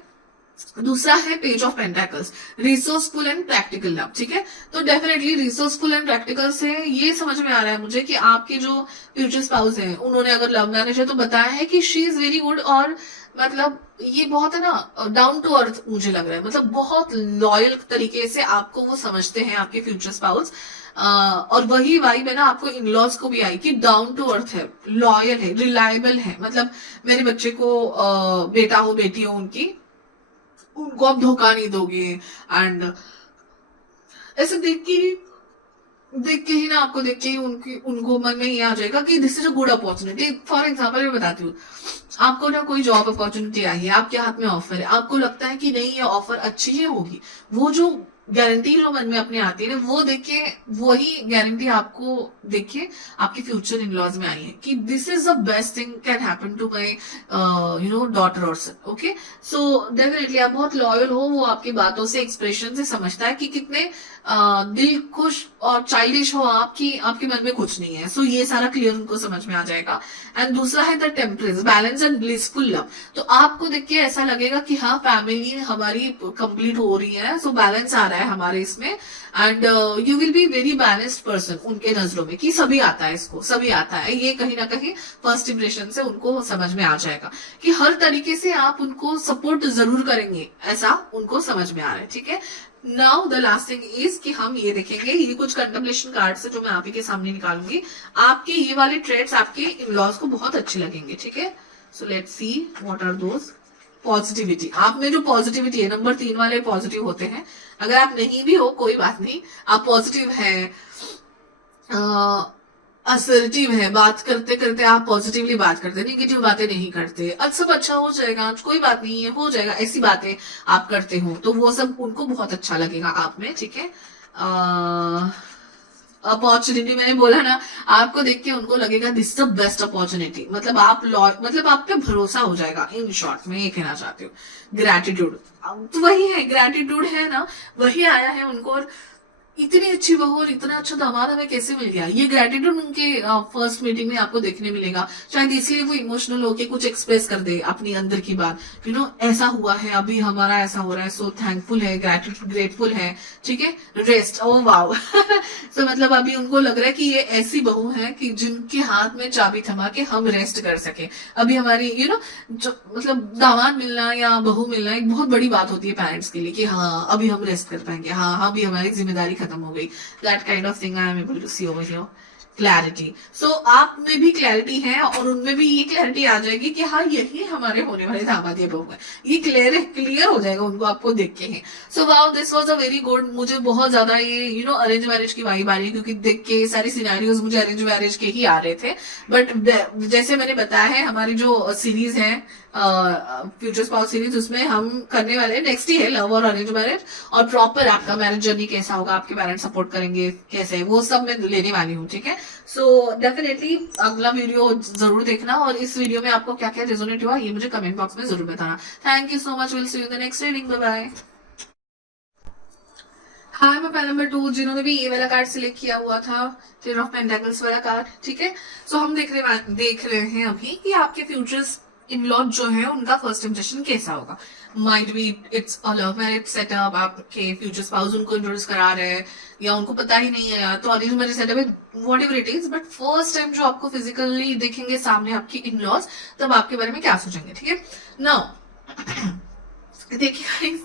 दूसरा है page of pentacles, resourceful and practical love. ठीक है, तो डेफिनेटली रिसोर्सफुल एंड प्रैक्टिकल से ये समझ में आ रहा है मुझे कि आपके जो फ्यूचर स्पाउस हैं, उन्होंने अगर लव मैरिज है तो बताया है कि शी इज वेरी गुड, और मतलब ये बहुत है ना डाउन टू अर्थ मुझे लग रहा है, मतलब बहुत लॉयल तरीके से आपको वो समझते हैं आपके फ्यूचर स्पाउस। और वही वाइब है ना आपको इन लॉज को भी आई कि डाउन टू अर्थ है, लॉयल है, रिलायबल है, मतलब मेरे बच्चे को बेटा हो बेटी हो उनकी, उनको आप धोखा नहीं दोगे। एंड ऐसे देख के ही ना, आपको देख के ही उनको मन में ये आ जाएगा कि this is a good opportunity. For example मैं बताती हूँ, आपको ना कोई जॉब अपॉर्चुनिटी आई है, आपके हाथ में ऑफर है, आपको लगता है कि नहीं ये ऑफर अच्छी ही होगी, वो जो गारंटी जो मन में अपने आती है ना, वो देख के वही गारंटी आपको देख के आपके फ्यूचर इन लॉज में आई है कि this is the best thing can happen to my daughter और सन। ओके, सो डेफिनेटली आप बहुत लॉयल हो, वो आपकी बातों से, एक्सप्रेशन से समझता है कि कितने दिल खुश और चाइल्डिश हो आप, कि आपके मन में कुछ नहीं है। सो ये सारा क्लियर उनको समझ में आ जाएगा। एंड दूसरा है the temperance, balance and blissful love. तो आपको देख के ऐसा लगेगा कि हाँ फैमिली हमारी कंप्लीट हो रही है, सो बैलेंस आ रहा है हमारे इसमें, and you will be very balanced person उनके नजरों में, कि सभी आता है, इसको सभी आता है, ये कहीं ना कहीं फर्स्ट इंप्रेशन से उनको समझ में आ जाएगा कि हर तरीके से आप उनको सपोर्ट जरूर करेंगे, ऐसा उनको समझ में आ रहा है। ठीक है, now the last thing is कि हम ये देखेंगे, ये कुछ कंटेम्पलेशन कार्ड से जो मैं आप ही के सामने निकालूंगी, आपके ये वाले ट्रेड्स आपके इन लॉज को बहुत अच्छे लगेंगे। ठीक है, so let's see what are those. Positivity, आप में जो पॉजिटिविटी है, नंबर 3 वाले पॉजिटिव होते हैं। अगर आप नहीं भी हो कोई बात नहीं, आप पॉजिटिव है, असर्टिव है, बात करते करते आप पॉजिटिवली बात करते, नेगेटिव बातें नहीं करते, सब अच्छा हो जाएगा, कोई बात नहीं है, हो जाएगा, ऐसी बातें आप करते हो, तो वो सब उनको बहुत अच्छा लगेगा आप में। ठीक है, अपॉर्चुनिटी मैंने बोला ना, आपको देख के उनको लगेगा this is the best opportunity, मतलब मतलब आप पे भरोसा हो जाएगा। इन शॉर्ट मैं ये कहना चाहती हूँ। ग्रैटिट्यूड, तो वही है, ग्रैटिट्यूड है ना, वही आया है उनको, और इतनी अच्छी बहू और इतना अच्छा दामाद हमें कैसे मिल गया, ये ग्रेटिट्यूड उनके फर्स्ट मीटिंग में आपको देखने मिलेगा। शायद इसलिए वो इमोशनल होके कुछ एक्सप्रेस कर दे अपनी अंदर की बात, ऐसा हुआ है, अभी हमारा ऐसा हो रहा है, सो थैंकफुल है, ग्रेटफुल है। ठीक है, रेस्ट, ओ वाओ सो मतलब अभी उनको लग रहा है कि ये ऐसी बहू है कि जिनके हाथ में चाबी थमा के हम रेस्ट कर सके। अभी हमारी जो मतलब दामाद मिलना या बहू मिलना एक बहुत बड़ी बात होती है पेरेंट्स के लिए, कि हाँ अभी हम रेस्ट कर पाएंगे, हाँ अभी हमारी जिम्मेदारी खत्म हो गई। That kind of thing I am able to see over here. Clarity, so आप में भी क्लैरिटी है और उनमें भी ये क्लैरिटी आ जाएगी कि हाँ यही हमारे होने वाले दामाद या बहू है, ये क्लियर हो जाएगा उनको आपको देख के ही। So wow, this was a very good. मुझे बहुत ज्यादा ये अरेंज मैरिज की वाइब आ रही है, क्योंकि देख के सारी सिनेरियोज मुझे अरेंज मैरिज के ही आ रहे थे। बट जैसे मैंने बताया है, हमारी जो सीरीज है फ्यूचर स्पाउस सीरीज, उसमें हम करने वाले नेक्स्ट ही है लव और अरेंज मैरिज, और प्रॉपर आपका मैरिज जर्नी कैसा होगा, आपके पेरेंट्स सपोर्ट करेंगे कैसे, वो सब मैं लेने वाली हूँ। ठीक है, सो डेफिनेटली अगला वीडियो जरूर देखना, और इस वीडियो में आपको क्या क्या रेजोनेट हुआ ये मुझे कमेंट बॉक्स में जरूर बताना। Thank you so much, will see you in the next reading, bye bye. Hi, मैं पैन नंबर 2 जिन्होंने भी ये वाला कार्ड सिलेक्ट किया हुआ था, टेन ऑफ पेंटाकल्स वाला कार्ड। ठीक है, सो हम देख रहे हैं अभी कि आपके फ्यूचर्स इन लॉज जो है उनका फर्स्ट इंप्रेशन कैसा होगा। Might be it's a love marriage setup, आपके फ्यूचर स्पाउस उनको इंट्रोड्यूस करा रहे हैं, या उनको पता ही नहीं है, तो अरेंज मैरिज सेटअप है, whatever it is, but first time जो आपको फिजिकली देखेंगे सामने आपकी इन लॉज, तब आपके बारे में क्या सोचेंगे। ठीक है, नाउ देखिए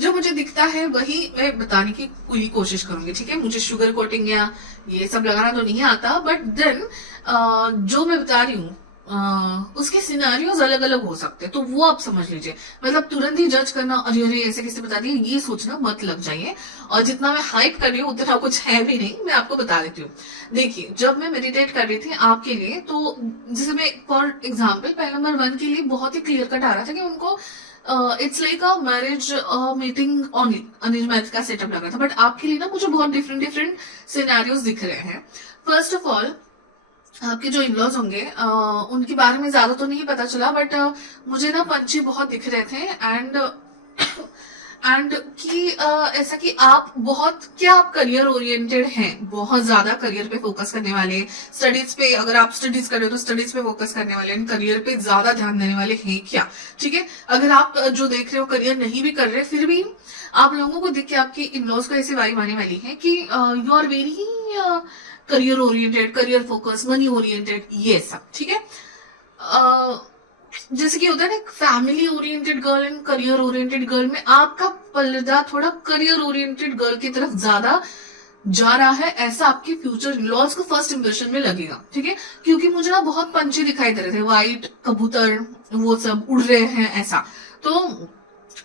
जो मुझे दिखता है वही मैं बताने की पूरी कोशिश करूंगी। ठीक है, मुझे शुगर कोटिंग या ये सब लगाना तो नहीं आता, बट देन जो मैं बता रही हूँ उसके सिनारियोज अलग अलग हो सकते हैं, तो वो आप समझ लीजिए। मतलब तुरंत ही जज करना, अरे अरे ऐसे कैसे बता दिए, ये सोचना मत लग जाइए। और जितना मैं हाइप कर रही हूँ उतना कुछ है भी नहीं, मैं आपको बता देती हूँ। देखिए, जब मैं मेडिटेट कर रही थी आपके लिए, तो जैसे मैं फॉर एग्जाम्पल पैन नंबर 1 के लिए बहुत ही क्लियर कट आ रहा था कि उनको it's like a marriage meeting only, arrange marriage का सेटअप लग रहा था। बट आपके लिए ना मुझे बहुत डिफरेंट सिनेरियोज दिख रहे हैं। फर्स्ट ऑफ ऑल आपके जो इनलॉज होंगे उनके बारे में ज्यादा तो नहीं पता चला, बट मुझे ना पंछी बहुत दिख रहे थे। एंड कि ऐसा कि आप बहुत, क्या आप करियर ओरिएंटेड हैं, बहुत ज्यादा करियर पे फोकस करने वाले, स्टडीज पे, अगर आप स्टडीज कर रहे हो तो स्टडीज पे फोकस करने वाले, करियर पे ज्यादा ध्यान देने वाले हैं क्या? ठीक है, अगर आप जो देख रहे हो करियर नहीं भी कर रहे, फिर भी आप लोगों को देख के आपके इनलॉज को ऐसी वाइब आने वाली है कि you are very career oriented, career focus, money oriented, ये सब। ठीक है, जैसे कि होता है ना, family oriented girl and career oriented girl में आपका पलड़ा थोड़ा करियर ओरिएंटेड गर्ल की तरफ ज्यादा जा रहा है, ऐसा आपके फ्यूचर लॉज को फर्स्ट इंप्रेशन में लगेगा। ठीक है, क्योंकि मुझे ना बहुत पंछी दिखाई दे रहे थे, व्हाइट कबूतर, वो सब उड़ रहे हैं ऐसा। तो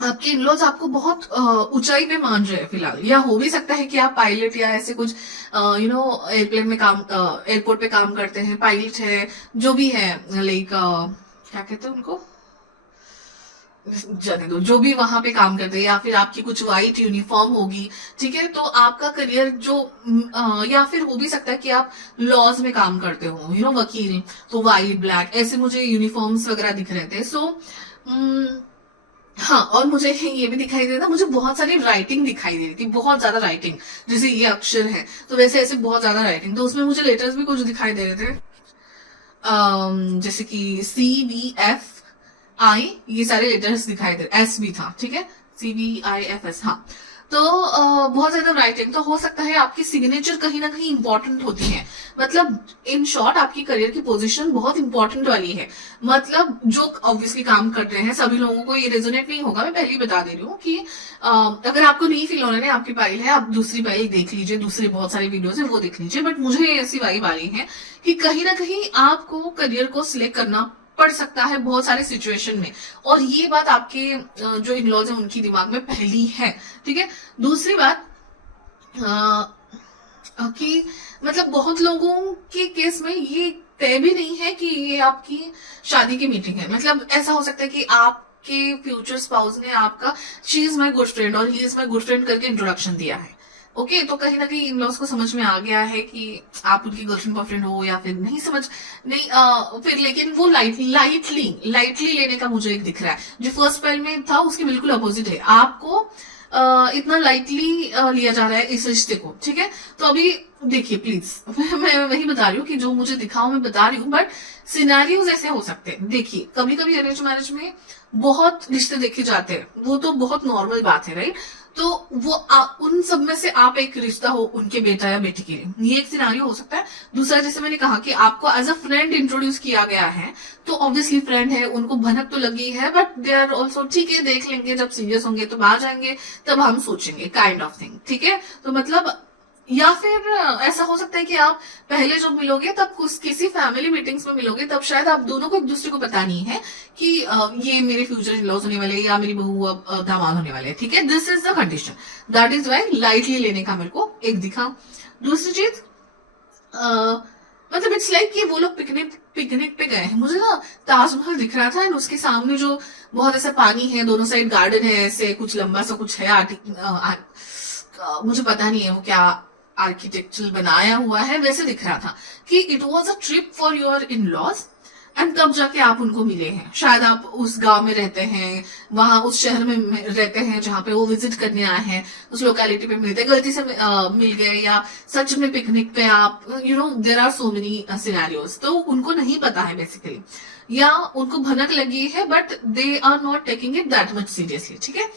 आपके इनलॉज आपको बहुत ऊंचाई पे मान रहे हैं फिलहाल, या हो भी सकता है कि आप पायलट या ऐसे कुछ एयरप्लेन में काम, एयरपोर्ट पे काम करते हैं, पायलट है, जो भी है, लाइक क्या कहते हैं उनको, जाने दो, जो भी वहां पे काम करते हैं, या फिर आपकी कुछ व्हाइट यूनिफॉर्म होगी। ठीक है, तो आपका करियर जो या फिर हो भी सकता है कि आप लॉज में काम करते हो, वकील, तो व्हाइट ब्लैक ऐसे मुझे यूनिफॉर्म्स वगैरह दिख रहे थे। सो हाँ, और मुझे ये भी दिखाई दे रहा था, मुझे बहुत सारी राइटिंग दिखाई दे रही थी, बहुत ज्यादा राइटिंग, जैसे ये अक्षर है तो वैसे ऐसे बहुत ज्यादा राइटिंग, तो उसमें मुझे लेटर्स भी कुछ दिखाई दे रहे थे, जैसे कि CVFI, ये सारे लेटर्स दिखाई दे रहे, S भी था। ठीक है, CVIFS, हाँ। तो बहुत ज्यादा राइटिंग, तो हो सकता है आपकी सिग्नेचर कहीं ना कहीं इंपॉर्टेंट होती है, मतलब इन शॉर्ट आपकी करियर की पोजीशन बहुत इंपॉर्टेंट वाली है। मतलब जो ऑब्वियसली काम कर रहे हैं सभी लोगों को ये रेजोनेट नहीं होगा, मैं पहले ही बता दे रही हूँ कि अगर आपको नहीं फील हो रहा है आपकी फाइल है, आप दूसरी फाइल देख लीजिए, दूसरे बहुत सारे वीडियोस है वो देख लीजिए, बट मुझे ऐसी वाइब आ रही है कि कहीं ना कहीं आपको करियर को सिलेक्ट करना पड़ सकता है बहुत सारे सिचुएशन में, और ये बात आपके जो इनलॉज है उनकी दिमाग में पहली है। ठीक है, दूसरी बात कि मतलब बहुत लोगों के केस में ये तय भी नहीं है कि ये आपकी शादी की मीटिंग है। मतलब ऐसा हो सकता है कि आपके फ्यूचर स्पाउस ने आपका she is my good friend और he is my good friend करके इंट्रोडक्शन दिया है। ओके, तो कहीं ना कहीं इन लॉज को समझ में आ गया है कि आप उनकी गर्लफ्रेंड बॉयफ्रेंड हो, या फिर नहीं समझ, नहीं फिर लेकिन वो लाइटली लेने का मुझे एक दिख रहा है। जो फर्स्ट पहल में था उसके बिल्कुल अपोजिट है, आपको इतना लाइटली लिया जा रहा है इस रिश्ते को। ठीक है, तो अभी देखिए प्लीज मैं वही बता रही हूँ कि जो मुझे दिखा मैं बता रही हूँ, बट सिनेरियोज ऐसे हो सकते हैं। देखिए, कभी कभी अरेंज मैरिज में बहुत रिश्ते देखे जाते हैं, वो तो बहुत नॉर्मल बात है, राइट? तो वो उन सब में से आप एक रिश्ता हो उनके बेटा या बेटी के लिए, ये एक सिनेरियो हो सकता है। दूसरा, जैसे मैंने कहा कि आपको एज अ फ्रेंड इंट्रोड्यूस किया गया है, तो ऑब्वियसली फ्रेंड है, उनको भनक तो लगी है, बट दे आर ऑल्सो ठीक है, देख लेंगे, जब सीरियस होंगे तो आ जाएंगे, तब हम सोचेंगे, काइंड ऑफ थिंग। ठीक है, तो मतलब, या फिर ऐसा हो सकता है कि आप पहले जब मिलोगे तब किसी फैमिली मीटिंग्स में मिलोगे, तब शायद आप दोनों को एक दूसरे को पता नहीं है कि ये मेरे फ्यूचर इन लॉज होने वाले या मेरी बहू अब दामाद होने वाले। ठीक है, this is the condition, that is why lightly लेने का मेरे को एक दिखा। दूसरी चीज, मतलब इट्स लाइक कि वो लोग पिकनिक पे गए हैं। मुझे ना ताजमहल दिख रहा था, उसके सामने जो बहुत ऐसा पानी है, दोनों साइड गार्डन है, ऐसे कुछ लंबा सा कुछ है, मुझे पता नहीं है वो क्या आर्किटेक्चरल बनाया हुआ है, वैसे दिख रहा था कि it was a trip for your in laws, and तब जाके आप उनको मिले हैं। शायद आप उस गांव में रहते हैं, वहां उस शहर में रहते हैं जहां पे वो विजिट करने आए हैं, उस लोकेलिटी पे मिलते, गलती से मिल गए, या सच में पिकनिक पे आप, there are so many scenarios. तो उनको नहीं पता है बेसिकली, या उनको भनक लगी है, but they are not taking it that much seriously. ठीक है,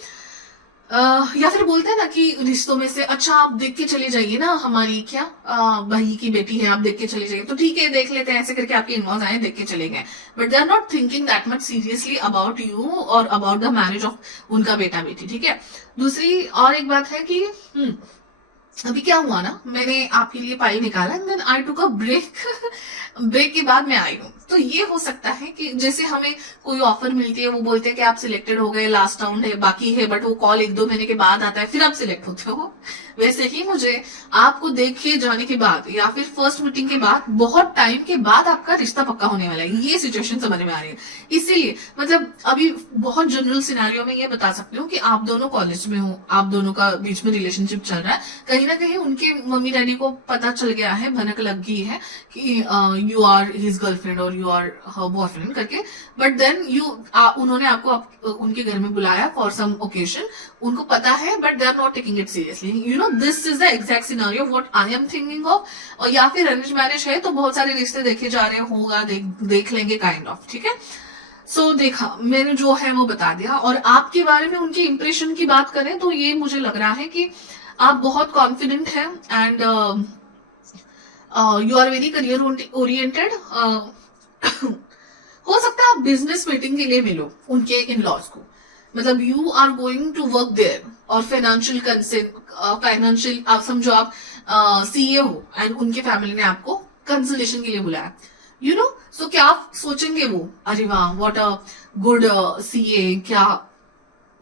या फिर बोलते हैं ना कि रिश्तों में से, अच्छा आप देख के चले जाइए ना, हमारी क्या भाई की बेटी है, आप देख के चले जाइए, तो ठीक है देख लेते हैं, ऐसे करके आपके इनलॉज आए, देख के चले गए, but they are not thinking that much seriously about you और अबाउट द मैरिज ऑफ उनका बेटा बेटी। ठीक है, दूसरी और एक बात है कि अभी क्या हुआ ना, मैंने आपके लिए पाई निकाला, and then I took a break break के बाद मैं आई हूँ। तो ये हो सकता है कि जैसे हमें कोई ऑफर मिलती है, वो बोलते हैं कि आप सिलेक्टेड हो गए, लास्ट राउंड है, बाकी है, बट वो कॉल 1-2 महीने के बाद आता है, फिर आप सिलेक्ट होते हो। वैसे ही मुझे आपको देखे जाने के बाद या फिर फर्स्ट मीटिंग के बाद बहुत टाइम के बाद आपका रिश्ता पक्का होने वाला है, ये सिचुएशन समझ में आ रही है। इसीलिए मतलब अभी बहुत जनरल सिनेरियो में ये बता सकती हूँ कि आप दोनों कॉलेज में हो, आप दोनों का बीच में रिलेशनशिप चल रहा है, कहीं कहीं ना कहीं उनके मम्मी डैडी को पता चल गया है, भनक लग गई है कि यू आर हिज गर्लफ्रेंड और यू आर हर बॉयफ्रेंड करके। बट देन उन्होंने आपको उनके घर में बुलाया फॉर सम ओकेजन, उनको पता है but they are not taking it seriously. You know, this is the exact scenario what I am thinking of. और या फिर अरेंज मैरिज है तो बहुत सारे रिश्ते देखे जा रहे होगा, देख लेंगे काइंड ऑफ, ठीक है। सो देखा मैंने जो है वो बता दिया। और आपके बारे में उनके इंप्रेशन की बात करें तो ये मुझे लग रहा है कि आप बहुत कॉन्फिडेंट हैं and you are very career oriented. हो सकता है आप बिजनेस मीटिंग के लिए मिलो उनके इन लॉज को, मतलब you are going to work there. और फाइनेंशियल आप समझो आप सीए हो एंड उनके फैमिली ने आपको कंसल्टेशन के लिए बुलाया, यू नो। सो क्या आप सोचेंगे वो, अरे वाह व्हाट अ गुड सीए,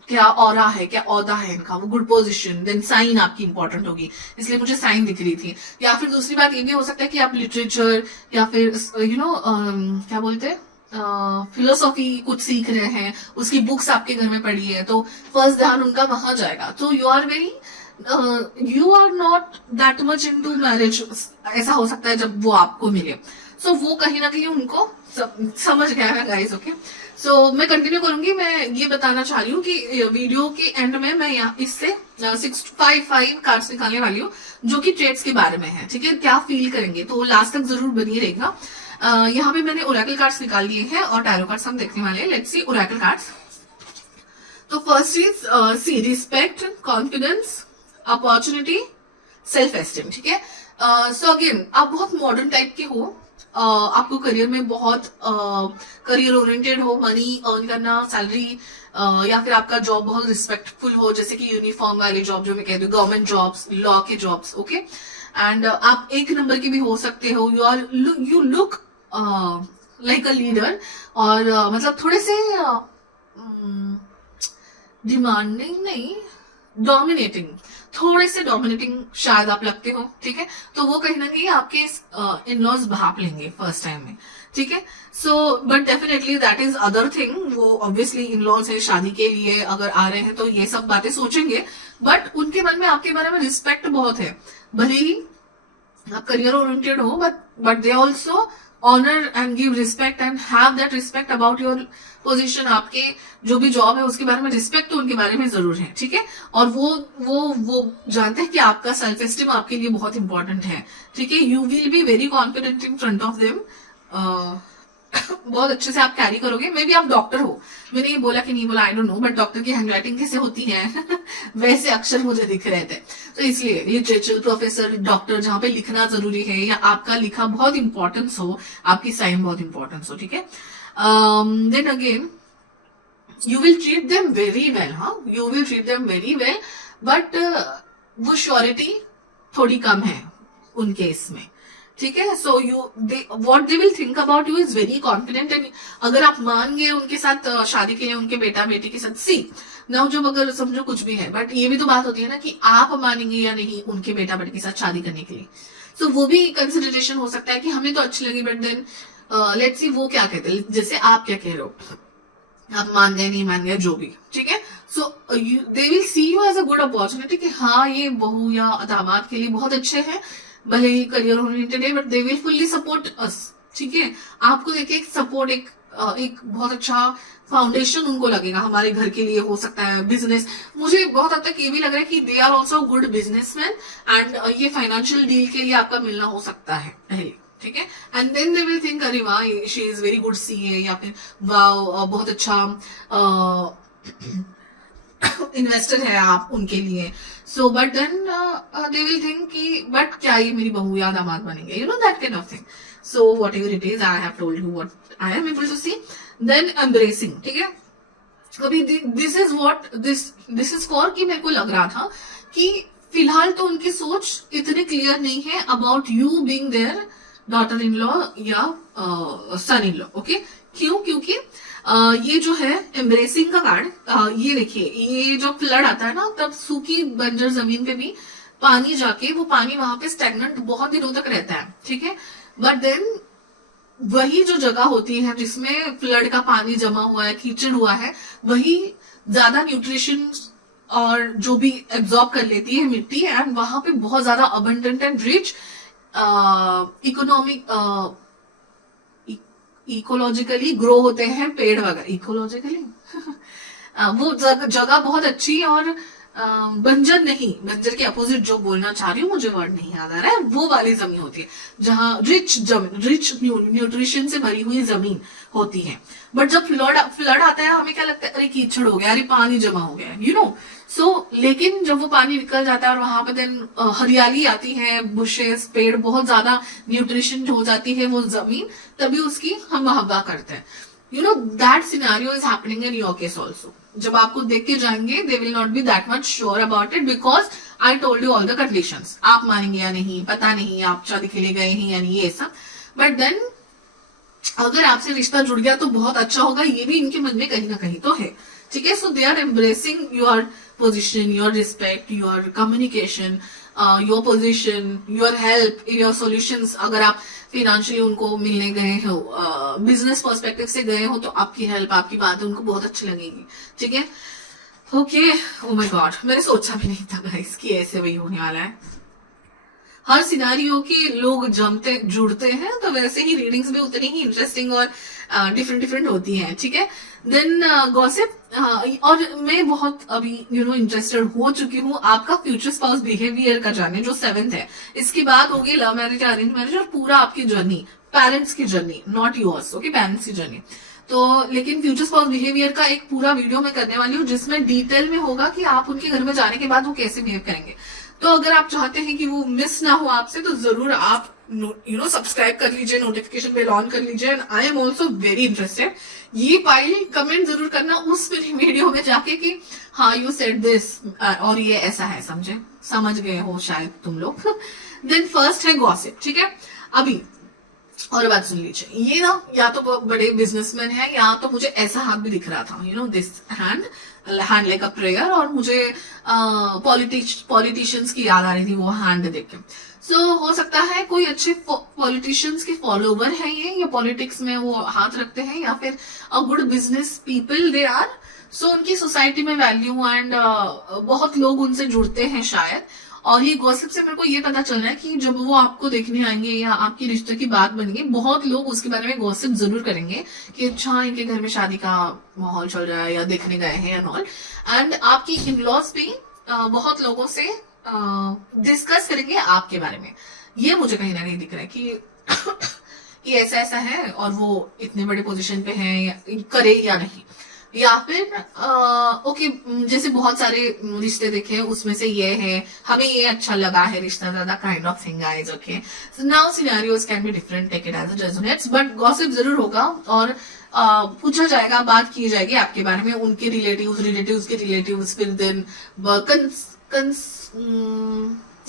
क्या ऑरा है, क्या औदा है इनका, वो गुड पोजीशन। देन साइन आपकी इंपॉर्टेंट होगी, इसलिए मुझे साइन दिख रही थी। या फिर दूसरी बात ये भी हो सकता है कि आप लिटरेचर या फिर यू नो क्या बोलते हैं फिलोसॉफी कुछ सीख रहे हैं, उसकी बुक्स आपके घर में पड़ी है, तो फर्स्ट ध्यान उनका वहां जाएगा। तो you are not that much into marriage, ऐसा हो सकता है जब वो आपको मिले। सो वो कहीं ना कहीं उनको समझ गया है गाइस, ओके। सो मैं कंटिन्यू करूंगी। मैं ये बताना चाह रही हूँ कि वीडियो के एंड में मैं यहाँ इससे 655 कार्ड्स निकालने वाली हूँ जो कि ट्रेड्स के बारे में है, ठीक है। क्या फील करेंगे तो लास्ट तक जरूर बनी रहेगा। यहाँ पे मैंने ओरेकल कार्ड्स निकाल लिए हैं और टैरो कार्ड्स हम देखने वाले हैं। Let's see oracle cards. तो first is see respect, confidence, opportunity, self esteem, ठीक है। सो अगेन आप बहुत मॉडर्न टाइप के हो, आपको करियर में बहुत करियर ओरिएंटेड हो, मनी अर्न करना, सैलरी या फिर आपका जॉब बहुत रिस्पेक्टफुल हो, जैसे कि यूनिफॉर्म वाली जॉब जो मैं कहती हूँ, गवर्नमेंट जॉब्स, लॉ के जॉब्स, ओके। एंड आप एक नंबर के भी हो सकते हो। You look like a leader और मतलब थोड़े से डिमांडिंग नहीं, डोमिनेटिंग, थोड़े से डोमिनेटिंग शायद आप लगते हो, ठीक है। तो वो कहीं ना कहीं आपके इन लॉज भाप लेंगे फर्स्ट टाइम में, ठीक है। So but definitely that is other thing. वो ऑब्वियसली इन लॉज है, शादी के लिए अगर आ रहे हैं तो ये सब बातें सोचेंगे, बट उनके मन में आपके बारे में रिस्पेक्ट बहुत है। भले ही आप करियर ओरिएंटेड हो but they also honour and give respect and have that respect about your position. आपके जो भी जॉब है उसके बारे में रिस्पेक्ट तो उनके बारे में जरूर है, ठीक है। और वो जानते हैं कि आपका सेल्फ एस्टीम आपके लिए बहुत इंपॉर्टेंट है, ठीक है। You will be very confident in front of them. बहुत अच्छे से आप कैरी करोगे। मे बी आप डॉक्टर हो, मैंने ये बोला कि नहीं बोला I don't know, but doctor की हैंडराइटिंग कैसे होती है वैसे अक्षर मुझे दिख रहे थे, तो इसलिए लिटरेचर प्रोफेसर, डॉक्टर, जहां पे लिखना जरूरी है या आपका लिखा बहुत इंपॉर्टेंस हो, आपकी साइन बहुत इंपॉर्टेंस हो, ठीक है। Then again you will treat them very well, हाँ you will treat them very well, but वो श्योरिटी थोड़ी कम है उनके इसमें, ठीक है। So what they will think about you is very confident. And अगर आप मान गए उनके साथ शादी के लिए, उनके बेटा बेटी के साथ, सी नाउ जब अगर समझो कुछ भी है, बट ये भी तो बात होती है ना कि आप मानेंगे या नहीं उनके बेटा बेटी के साथ शादी करने के लिए। सो वो भी कंसिडरेशन हो सकता है कि हमें तो अच्छी लगी, बट देन लेट्स सी वो क्या कहते हैं, जैसे आप क्या कह रहे हो, आप मान गए नहीं मान गए जो भी, ठीक है। So they will see you as a good opportunity कि हाँ ये बहू या दामाद के लिए बहुत अच्छे हैं, भले ही करियर ओरिएंटेड है, but they will fully support us, ठीक है। आपको देखिए एक सपोर्ट, एक बहुत अच्छा फाउंडेशन उनको लगेगा हमारे घर के लिए, हो सकता है बिजनेस। मुझे बहुत हद तक ये भी लग रहा है कि they are also good businessman and ये फाइनेंशियल डील के लिए आपका मिलना हो सकता है पहले, ठीक है। And then they will think अरे वाह she is very good CA, या फिर वाह बहुत अच्छा इन्वेस्टर है आप उनके लिए। So but then they will think कि बट क्या ये मेरी बहू या दामाद बनेंगे, you know that kind of thing. So whatever it is I have told you what I am able to see. Then embracing, ठीक है। अभी this is what this is for कि मेरे को लग रहा था कि फिलहाल तो उनकी सोच इतनी क्लियर नहीं है about you being there daughter in law या सन इन लॉ, ओके। क्यों? क्योंकि ये जो है एम्ब्रेसिंग का कार्ड, ये देखिए ये जो फ्लड आता है ना, तब सूखी बंजर जमीन पे भी पानी जाके वो पानी वहां पे स्टैग्नेंट बहुत दिनों तक रहता है, ठीक है। बट देन वही जो जगह होती है जिसमें फ्लड का पानी जमा हुआ है, कीचड़ हुआ है, वही ज्यादा न्यूट्रिशन और जो भी एब्जॉर्ब कर लेती है मिट्टी, एंड वहां पे बहुत ज्यादा abundant and rich economic ecologically grow होते हैं पेड़ वगैरह, इकोलॉजिकली वो जगह बहुत अच्छी है, और बंजर नहीं, बंजर के अपोजिट जो बोलना चाह रही हूँ, मुझे वर्ड नहीं याद आ रहा है, वो वाली जमीन होती है जहाँ रिच न्यूट्रिशन से भरी हुई जमीन होती है। बट जब फ्लड आता है हमें क्या लगता है, अरे कीचड़ हो गया, अरे पानी जमा हो गया, यू नो। सो लेकिन जब वो पानी निकल जाता है और वहां पर देन हरियाली आती है, बुशेस, पेड़, बहुत ज्यादा न्यूट्रिशन हो जाती है वो जमीन, तभी उसकी हम हवा करते हैं। You know that scenario is happening in your case also. जब आपको देख के जाएंगे they will not be that much sure about it, because I told you all the conditions. आप मानेंगे या नहीं पता नहीं, आप शादी के लिए गए हैं या नहीं, ये सब। बट देन अगर आपसे रिश्ता जुड़ गया तो बहुत अच्छा होगा, ये भी इनके मन में कहीं ना कहीं तो है, ठीक है। So they are embracing your position, your respect, your communication, your position, your help, your solutions. अगर आप फिनेंशियली उनको मिलने गए हो, बिजनेस पर्सपेक्टिव से गए हो, तो आपकी हेल्प, आपकी बातें उनको बहुत अच्छी लगेगी, ठीक है। ओके, ओ माय गॉड, मैंने सोचा भी नहीं था गाइस कि ऐसे भी होने वाला है। हर सिनारियो के लोग जमते जुड़ते हैं, तो वैसे ही रीडिंग्स भी उतनी ही इंटरेस्टिंग और डिफरेंट डिफरेंट होती हैं, ठीक है। देन गॉसिप, और मैं बहुत अभी इंटरेस्टेड हो चुकी हूँ आपका फ्यूचर स्पाउस बिहेवियर का जानने, जो 7th है। इसके बाद होगी लव मैरिज, अरेंज मैरिज, और पूरा आपकी जर्नी, पेरेंट्स की journey, not yours, okay, parents की जर्नी। तो लेकिन फ्यूचर स्पाउस बिहेवियर का एक पूरा वीडियो मैं करने वाली हूँ, जिसमें डिटेल में होगा कि आप उनके घर में जाने के बाद वो कैसे बिहेव करेंगे। तो अगर आप चाहते हैं कि वो मिस ना हो आपसे, तो जरूर आप सब्सक्राइब कर लीजिए, नोटिफिकेशन बेल ऑन कर लीजिए। And I am also very interested. ये फाइल कमेंट जरूर करना उस वीडियो में जाके कि हाँ यू सेड दिस, और ये ऐसा है, समझ गए हो शायद तुम लोग। देन फर्स्ट है गॉसिप, ठीक है। अभी और बात सुन लीजिए, ये ना या तो बड़े बिजनेसमैन है, या तो मुझे ऐसा हाथ भी दिख रहा था, this hand like a prayer, और मुझे पॉलिटिशियंस की याद आ रही थी वो हैंड देख के। सो हो सकता है कोई अच्छे पॉलिटिशियंस के फॉलोवर हैं ये, या पॉलिटिक्स में वो हाथ रखते हैं, या फिर a good business people they are. So उनकी सोसाइटी में वैल्यू एंड बहुत लोग उनसे जुड़ते हैं शायद। और ये गॉसिप से मेरे को ये पता चल रहा है कि जब वो आपको देखने आएंगे या आपकी रिश्ते की बात बनेगी, बहुत लोग उसके बारे में गॉसिप जरूर करेंगे कि अच्छा इनके घर में शादी का माहौल चल रहा है, या देखने गए हैं एंड ऑल। एंड आपकी इन-लॉज भी बहुत लोगों से डिस्कस करेंगे आपके बारे में। ये मुझे कहीं ना कहीं दिख रहा है कि ऐसा ऐसा है, और वो इतने बड़े पोजीशन पे हैं, या करे या नहीं। या फिर ओके, जैसे बहुत सारे रिश्ते देखे हैं, उसमें से ये है, हमें ये अच्छा लगा है रिश्ता, ज्यादा kind of thing guys, okay. So now scenarios can be different, take it as a resonates, but gossip जरूर होगा, और पूछा जाएगा, बात की जाएगी आपके बारे में, उनके रिलेटिव्स के रिलेटिव्स, फिर देन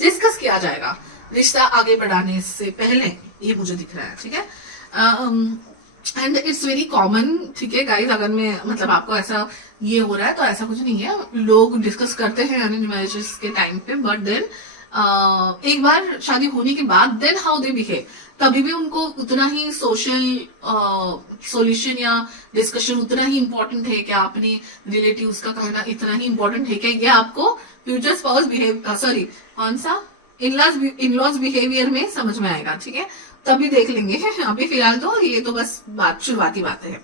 डिस्कस किया जाएगा रिश्ता आगे बढ़ाने से पहले, ये मुझे दिख रहा है, ठीक है। एंड इट्स वेरी कॉमन, ठीक है गाइज। अगर मैं मतलब आपको ऐसा ये हो रहा है, तो ऐसा कुछ नहीं है, लोग डिस्कस करते हैं अरेंज मैरिजेस के टाइम पे, बट देन एक बार शादी होने के बाद देन हाउ दे बिहेव, तभी भी उनको उतना ही सोशल सॉल्यूशन या डिस्कशन उतना ही इम्पोर्टेंट है क्या, अपने रिलेटिव्स का कहना इतना ही इम्पोर्टेंट है क्या, ये आपको फ्यूचर स्पाउस बिहेव कौन सा इन-लॉज बिहेवियर में समझ में आएगा, ठीक है। तभी देख लेंगे, अभी फिलहाल तो ये तो बस शुरुआती बातें हैं।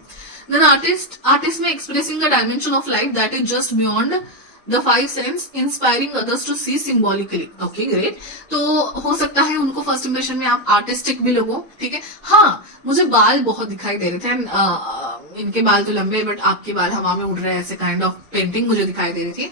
देन आर्टिस्ट में expressing a dimension of life that is just beyond the 5 sense, inspiring others to see symbolically, okay great. तो हो सकता है उनको फर्स्ट इंप्रेशन में आप आर्टिस्टिक भी लगो, ठीक है। हाँ, मुझे बाल बहुत दिखाई दे रहे थे, इनके बाल तो लंबे, बट आपके बाल हवा में उड़ रहे हैं, ऐसे काइंड ऑफ पेंटिंग मुझे दिखाई दे रही थी,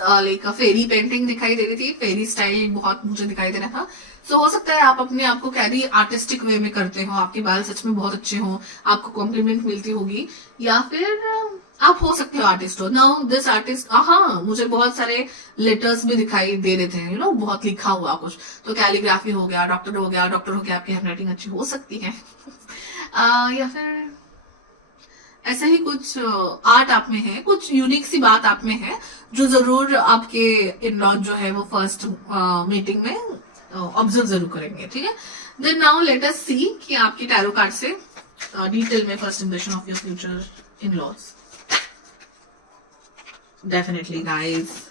लाइक फेरी पेंटिंग दिखाई दे रही थी, फेरी स्टाइल बहुत मुझे दिखाई दे रहा था। सो हो सकता है आप अपने आप को कैरी आर्टिस्टिक वे में करते हो, आपके बाल सच में बहुत अच्छे हो, आपको कॉम्प्लीमेंट मिलती होगी, या फिर आप हो सकते हो आर्टिस्ट हो। नाउ दिस आर्टिस्ट, हाँ मुझे बहुत सारे लेटर्स भी दिखाई दे रहे थे, बहुत लिखा हुआ कुछ, तो कैलीग्राफी हो गया, डॉक्टर हो गया आपकी हैंडराइटिंग अच्छी हो सकती है। या फिर ऐसा ही कुछ आर्ट आप में है, कुछ यूनिक सी बात आप में है, जो जरूर आपके इन-लॉज जो है वो फर्स्ट मीटिंग में ऑब्जर्व जरूर करेंगे, ठीक है। Then now let us see कि आपकी टैरो कार्ड से डिटेल में first impression of your future in-laws. Definitely, guys.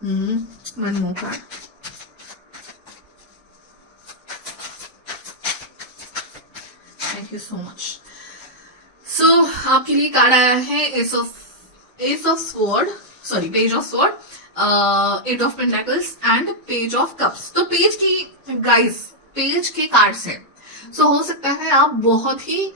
One more card. Thank you so much. So, आपके लिए कार्ड आया है Ace of Sword, sorry, Page of Sword, Eight of Pentacles and Page of Cups. तो page की guys, page के cards हैं. सो हो सकता है आप बहुत ही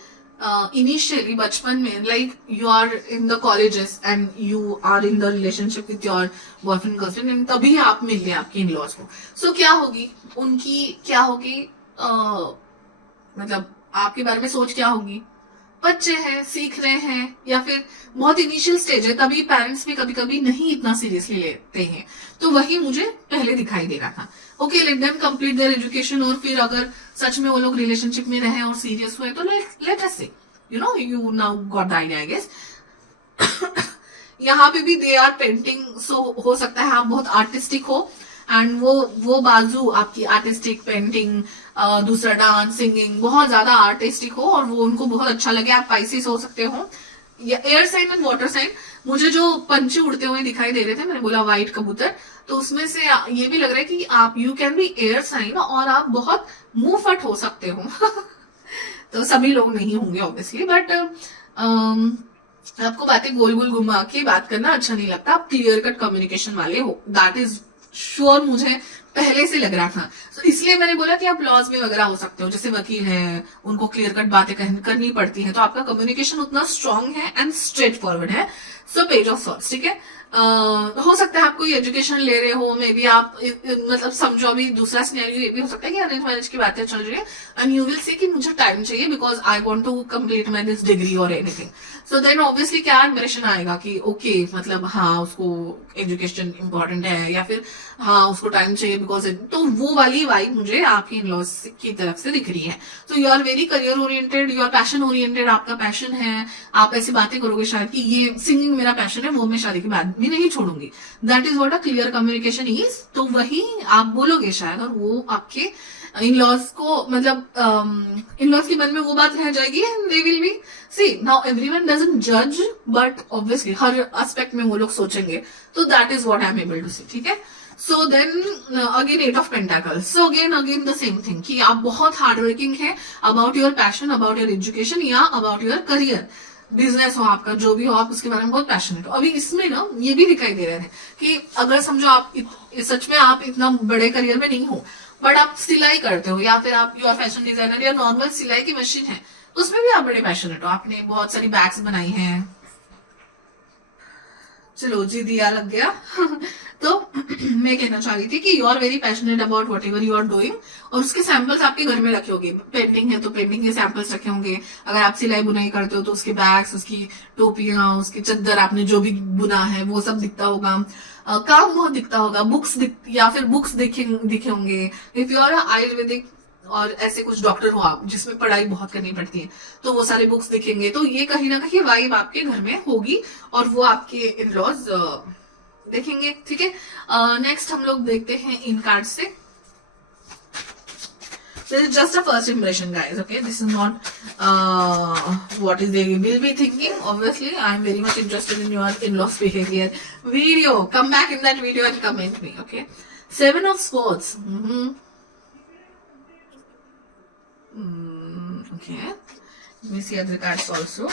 इनिशियली बचपन में, like you are in the colleges and you are in the relationship with your boyfriend girlfriend, तभी आप मिल गए आपके इन लॉज को. सो क्या होगी उनकी, क्या होगी मतलब आपके बारे में सोच क्या होगी. बच्चे हैं, सीख रहे हैं, या फिर बहुत इनिशियल स्टेज है, तभी पेरेंट्स भी कभी कभी नहीं इतना सीरियसली लेते हैं. तो वही मुझे पहले दिखाई दे रहा था. Okay, let them complete their education, और फिर अगर सच में वो लोग रिलेशनशिप में रहे और सीरियस हुए तो let us see, you now got the idea, I guess. यहाँ पे भी दे आर पेंटिंग. सो हो सकता है आप बहुत आर्टिस्टिक हो, एंड वो बाजू आपकी आर्टिस्टिक पेंटिंग, दूसरा डांस, सिंगिंग, बहुत ज्यादा आर्टिस्टिक हो और वो उनको बहुत अच्छा लगे. आप पाइसेस हो सकते हो, या air sign and water sign. मुझे जो पंछी उड़ते हुए दिखाई दे रहे थे, मैंने बोला व्हाइट कबूतर, तो उसमें से ये भी लग रहा है कि आप, you can be air sign, और आप बहुत मुंहफट हो सकते हो. तो सभी लोग नहीं होंगे ऑब्वियसली, बट आपको बातें गोल गोल घुमा के बात करना अच्छा नहीं लगता. आप क्लियर कट कम्युनिकेशन वाले हो, दैट इज श्योर. मुझे पहले से लग रहा था, तो इसलिए मैंने बोला कि आप लॉज में वगैरह हो सकते हो, जैसे वकील हैं, उनको क्लियर कट बातें करनी पड़ती है, तो आपका कम्युनिकेशन उतना स्ट्रांग है एंड स्ट्रेट फॉरवर्ड है. सो पेज ऑफ सॉर्ड्स, ठीक है. हो सकता है आप कोई एजुकेशन ले रहे हो, मे बी आप मतलब समझो, अभी दूसरा सिनेरियो ये भी हो सकता है कि अरेंज मैरिज की बातें चल रही है एंड यू विल से कि मुझे टाइम चाहिए because I want to complete my this degree और एनीथिंग. सो देन ऑब्वियसली क्या इंप्रेशन आएगा कि ओके, मतलब हाँ उसको एजुकेशन इंपॉर्टेंट है, या फिर हाँ उसको टाइम चाहिए बिकॉज, तो वो वाली वाइब मुझे आपकी इन लॉज की तरफ से दिख रही है. तो you are very career oriented, you are passion oriented. आपका पैशन है, आप ऐसी बातें करोगे शायद कि ये सिंगिंग मेरा पैशन है, वो मैं शादी के बाद भी नहीं छोड़ूंगी. That is what a clear communication is. तो वही आप बोलोगे शायद, और वो आपके इन लॉज को, मतलब इन लॉज के मन में वो बात रह जाएगी and they will be, see now everyone doesn't जज, बट ऑब्वियसली हर एस्पेक्ट में वो लोग सोचेंगे. तो that is what I am able to see, ठीक है. So then again eight of pentacles. So again the same thing कि आप बहुत हार्डवर्किंग है about your passion, about your education, या अबाउट योर करियर. बिजनेस हो आपका, जो भी हो, आप उसके बारे में बहुत पैशनेट हो. अभी इसमें ना ये भी दिखाई दे रहे हैं कि अगर समझो आप सच में आप इतना बड़े करियर में नहीं हो, बट आप सिलाई करते हो, या फिर आप, यू आर फैशन डिजाइनर, या नॉर्मल सिलाई की मशीन है, उसमें भी आप बड़े पैशनेट हो. आपने बहुत सारी बैग्स बनाई हैं. चलो जी, दिया लग गया. तो मैं कहना चाह रही थी कि you are very passionate about whatever you are doing, और उसके सैंपल्स आपके घर में रखे होंगे. पेंटिंग है तो पेंटिंग के सैंपल्स रखे होंगे. अगर आप सिलाई बुनाई करते हो तो उसके बैग्स, उसकी टोपियां, उसकी चद्दर, आपने जो भी बुना है वो सब दिखता होगा. काम बहुत दिखता होगा. बुक्स या फिर बुक्स दिखे होंगे. इफ यू आर आयुर्वेदिक और ऐसे कुछ डॉक्टर हो आप, जिसमें पढ़ाई बहुत करनी पड़ती है, तो वो सारे बुक्स दिखेंगे. तो ये कहीं ना कहीं वाइब आपके घर में होगी, और वो आपके इन लॉज देखेंगे, ठीक है. नेक्स्ट हम लोग देखते हैं इन कार्ड से. This is just a first impression, guys. Okay, this is not what is they will be thinking. Obviously, I am very much interested in your in-laws behavior video. Come back in that video and comment me. Okay, 7 of Swords. Okay, let me see other cards also.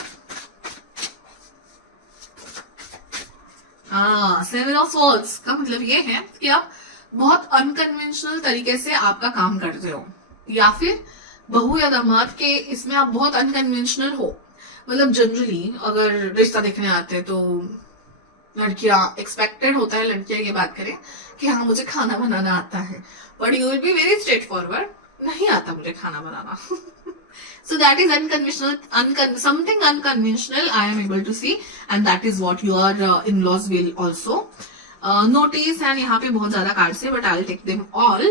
7 of Swords का मतलब ये है कि आप बहुत unconventional तरीके से आपका काम करते हो, या फिर बहू या दामाद के इसमें आप बहुत अनकन्वेंशनल हो. मतलब जनरली अगर रिश्ता देखने आते हैं तो लड़कियां, एक्सपेक्टेड होता है लड़कियां ये बात करें कि हाँ मुझे खाना बनाना आता है, but you will be very straight forward, नहीं आता मुझे खाना बनाना. So that is unconventional, something unconventional I am able to see, and that is what your in-laws will also notice. And यहाँ पे बहुत ज्यादा कार्ड्स है, but I'll take them all.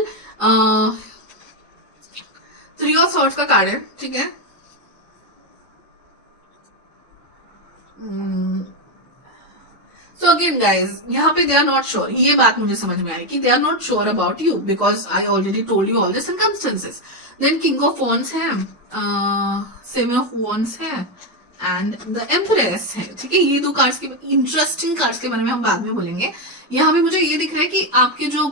3 of Swords का कार्ड है, ठीक है. So again guys, यहाँ पे they are not sure. ये बात मुझे समझ में आई कि they are not sure about you because I already told you all the circumstances. Then King of Wands है, 7 of Wands है, एंड द एम्प्रेस है, ठीक है। ये दो कार्ड्स के इंटरेस्टिंग कार्ड्स के बारे में हम बाद में बोलेंगे। यहाँ पे मुझे ये दिख रहा है कि आपके जो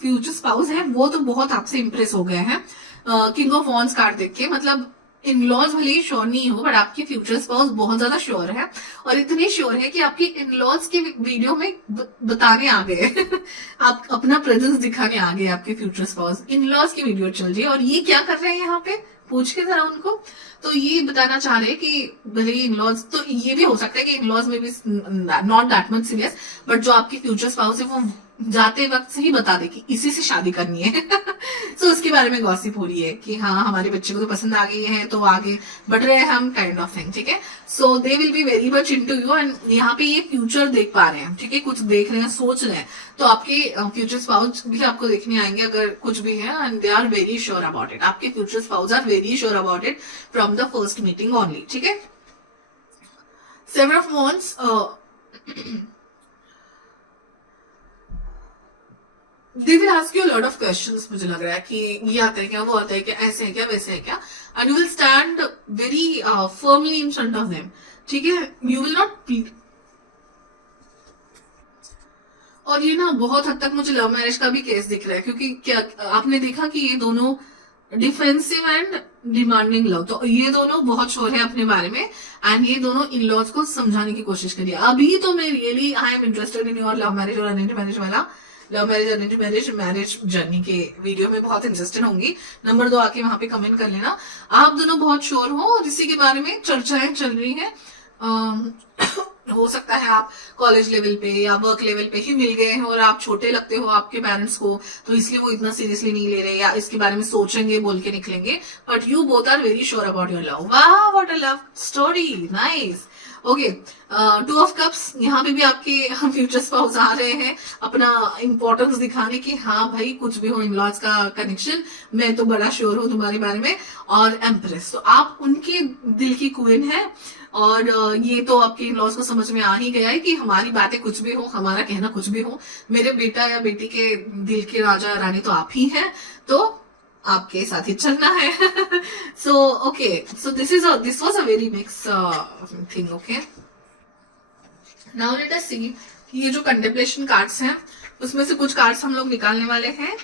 फ्यूचर स्पाउस है वो तो बहुत आपसे इंप्रेस हो गए हैं किंग ऑफ वॉन्ड्स कार्ड देख के। मतलब इन लॉज भले ही श्योर नहीं हो, बट आपके फ्यूचर स्पाउस बहुत ज्यादा श्योर है, और इतने श्योर है कि आपकी इन लॉज के वीडियो में बताने आ गए आप अपना प्रेजेंस दिखाने आ गए आपके फ्यूचर स्पाउस। इन लॉज की वीडियो चल रही है, और ये क्या कर रहे हैं यहाँ पे, पूछ के जरा उनको। तो ये बताना चाह रहे हैं कि भले ही इन लॉज, तो ये भी हो सकता है कि इन लॉज में भी not that much serious, but जो आपकी फ्यूचर स्पाउस है वो जाते वक्त से ही बता दे कि इसी से शादी करनी है so उसके बारे में गॉसिप हो रही है कि हाँ हमारे बच्चे को तो पसंद आ गई है, तो आगे बढ़ रहे हैं हम, काइंड ऑफ थिंग, ठीक है। So they will be very much into you, and यहाँ पे ये फ्यूचर देख पा रहे हैं, ठीक है, कुछ देख रहे हैं, सोच रहे हैं। तो आपके फ्यूचर स्पाउस भी आपको देखने आएंगे अगर कुछ भी है, and they are very sure about it. आपके future spouse are very sure about it from the first meeting only, ठीक है। Seven of wands, they will ask you lot of questions. मुझे लग रहा है कि ये आता है क्या, वो आता है क्या, ऐसे है क्या, वैसे है क्या, and you will stand very firmly in front of them, ठीक है। यू विल नॉट, और ये ना बहुत हद तक मुझे लव मैरिज का भी केस दिख रहा है, क्योंकि क्या आपने देखा कि ये दोनों डिफेंसिव एंड डिमांडिंग लव, तो ये दोनों बहुत श्योर है अपने बारे में, एंड ये दोनों इन लॉज को समझाने की कोशिश करिए। अभी तो मैं really I am interested in your love marriage और अरेंज मैरिज वाला, love marriage arrange marriage marriage journey के वीडियो में बहुत इंटरेस्टेड होंगी। नंबर 2 आके वहां पे कमेंट कर लेना। आप दोनों बहुत श्योर हो और इसी के बारे में चर्चाएं चल रही हैं। हो सकता है आप कॉलेज लेवल पे या वर्क लेवल पे ही मिल गए हैं और आप छोटे लगते हो आपके पेरेंट्स को, तो इसलिए वो इतना सीरियसली नहीं ले रहे या इसके बारे में सोचेंगे बोल के निकलेंगे, but you both are very sure about your love. वाह what a love story, nice. Okay, 2 of cups, यहाँ पे भी आपके फ्यूचर स्पाउस आ रहे हैं अपना इंपॉर्टेंस दिखाने की, हाँ भाई कुछ भी हो इन लॉज का कनेक्शन, मैं तो बड़ा श्योर हूँ तुम्हारे बारे में। और एम्प्रेस, तो आप उनके दिल की क्वीन है, और ये तो आपके इन लॉज को समझ में आ ही गया है कि हमारी बातें कुछ भी हो, हमारा कहना कुछ भी हो, मेरे बेटा या बेटी के दिल के राजा रानी तो आप ही हैं, तो आपके साथ ही चलना है। So okay, so this was a very mix thing. Okay, now let us see कि ये जो कंटेम्पलेशन कार्ड्स हैं उसमें से कुछ कार्ड्स हम लोग निकालने वाले हैं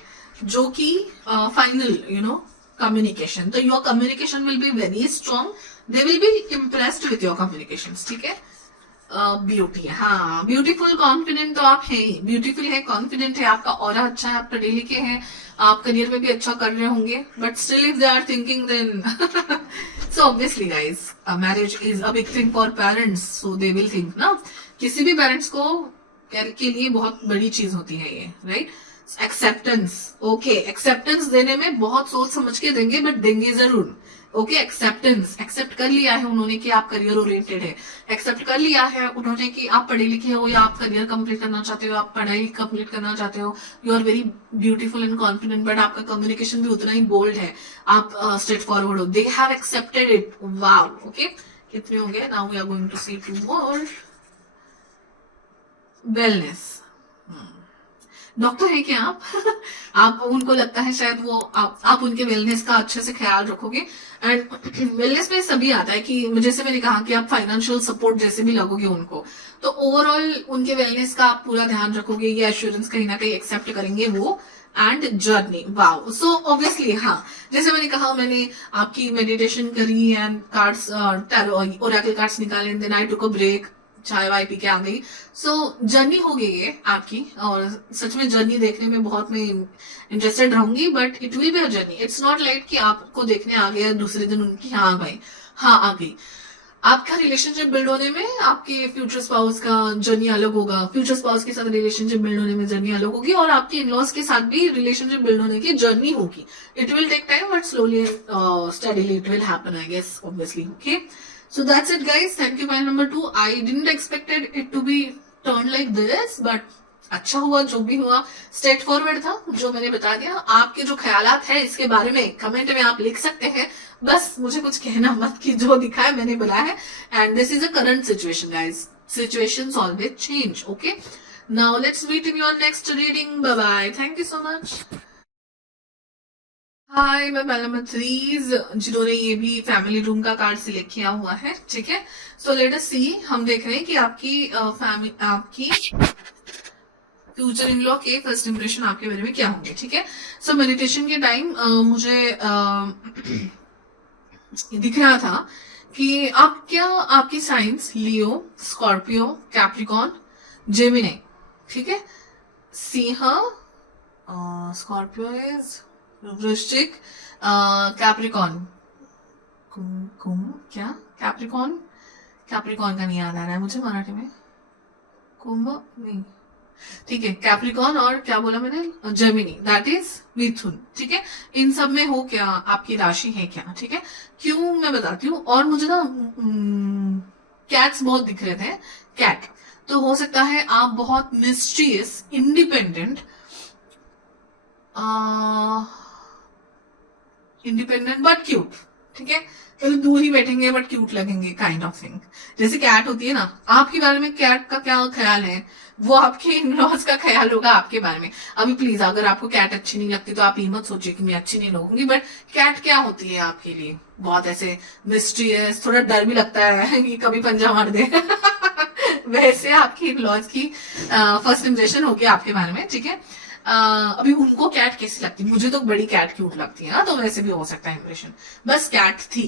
जो कि फाइनल यू नो कम्युनिकेशन। तो your communication will be very strong, they will B impressed with your communication, ठीक है। ब्यूटी, हाँ ब्यूटीफुल, कॉन्फिडेंट तो आप हैं ही, ब्यूटीफुल है, कॉन्फिडेंट है, आपका ऑरा अच्छा है, आप पढ़े लिखे हैं, आप करियर में भी अच्छा कर रहे होंगे, but still if they are thinking then so obviously guys marriage is a big thing for parents, so they will think ना, किसी भी पेरेंट्स को के लिए बहुत बड़ी चीज होती है ये, राइट। एक्सेप्टेंस, ओके, एक्सेप्टेंस देने में बहुत सोच समझ के देंगे, बट देंगे जरूर। ओके, एक्सेप्टेंस, एक्सेप्ट कर लिया है उन्होंने कि आप करियर ओरिएंटेड है, एक्सेप्ट कर लिया है उन्होंने कि आप पढ़े लिखे हो या आप करियर कंप्लीट करना चाहते हो, आप पढ़ाई कंप्लीट करना चाहते हो, you are very beautiful and confident, but आपका कम्युनिकेशन भी उतना ही बोल्ड है, आप स्ट्रेट फॉरवर्ड हो, they have accepted it. Wow, okay, कितने हो गए, now we are going to see 2 more. Wellness, doctor है क्या आप? आप उनको लगता है शायद वो आप उनके वेलनेस का अच्छे से ख्याल रखोगे, एंड वेलनेस में सभी आता है कि जैसे मैंने कहा कि आप फाइनेंशियल सपोर्ट जैसे भी लगोगे उनको, तो ओवरऑल उनके वेलनेस का आप पूरा ध्यान रखोगे, ये एश्योरेंस कहीं ना कहीं एक्सेप्ट करेंगे वो। And journey, wow, so obviously हाँ, जैसे मैंने कहा मैंने आपकी मेडिटेशन करी एंड कार्ड्स ओरेकल कार्ड्स निकाले, then I took a break, चाय वाय पी के आ गई। सो जर्नी हो गई है आपकी, और सच में जर्नी देखने में बहुत मैं इंटरेस्टेड रहूंगी, but it will be a journey, it's not like कि आपको देखने आ गया दूसरे दिन उनकी, हाँ भाई हाँ आ गई। आपका रिलेशनशिप बिल्ड होने में आपके फ्यूचर स्पाउस का जर्नी अलग होगा, फ्यूचर स्पाउस के साथ रिलेशनशिप बिल्ड होने में जर्नी अलग होगी, और आपके इनलॉज के साथ भी रिलेशनशिप बिल्ड होने की जर्नी होगी। It will take time, but slowly steadily it will happen, I guess, obviously. Okay, so that's it guys, thank you pile number 2. I didn't expected it to be turned like this, but अच्छा हुआ जो भी हुआ, straight forward था जो मैंने बता दिया। आपके जो ख्यालात है इसके बारे में कमेंट में आप लिख सकते हैं, बस मुझे कुछ कहना मत कि जो दिखा है मैंने बोला है, and this is a current situation guys, situations always change. Okay, now let's meet in your next reading, bye bye, thank you so much. Hi, मैं मैम नंबर 3 जिन्होंने ये भी फैमिली रूम का कार्ड सिलेक्ट किया हुआ है, ठीक है। सो लेट अस सी, हम देख रहे हैं कि आपकी फैमिली, आपकी फ्यूचर इन लॉ के फर्स्ट इंप्रेशन आपके बारे में क्या होंगे, ठीक है। सो मेडिटेशन के टाइम मुझे दिख रहा था कि आप क्या, आपकी साइंस लियो, स्कॉर्पियो, कैप्रिकॉन, जेमिनी, ठीक है। सिंह, स्कॉर्पियो इज वृश्चिक, कैप्रिकॉन, कुंभ क्या, कैप्रिकॉन, कैप्रिकॉन का नहीं याद आ रहा है मुझे मराठी में, कुंभ नहीं, ठीक है। कैप्रिकॉन और क्या बोला मैंने, जेमिनी, दैट इज मिथुन, ठीक है। इन सब में हो क्या, आपकी राशि है क्या, ठीक है। क्यों, मैं बताती हूँ। और मुझे ना कैट्स बहुत दिख रहे थे, कैट, तो हो सकता है आप बहुत mysterious, independent, independent but cute, ठीक है। मतलब दूर ही बैठेंगे बट क्यूट लगेंगे, काइंड ऑफ थिंग। जैसे कैट होती है ना, आपके बारे में कैट का क्या ख्याल है, वो आपके इन लॉज का ख्याल होगा आपके बारे में। अभी प्लीज, अगर आपको कैट अच्छी नहीं लगती तो आप ये मत सोचिए कि मैं अच्छी नहीं लगूंगी, बट कैट क्या होती है आपके लिए, बहुत ऐसे मिस्टीरियस, थोड़ा डर भी लगता है कि कभी पंजा मार दे वैसे आपकी इन लॉज की फर्स्ट इंप्रेशन होगी आपके बारे में, ठीक है। अभी उनको कैट कैसी लगती है, मुझे तो बड़ी कैट क्यूट लगती है ना, तो वैसे भी हो सकता है इंप्रेशन, बस कैट थी।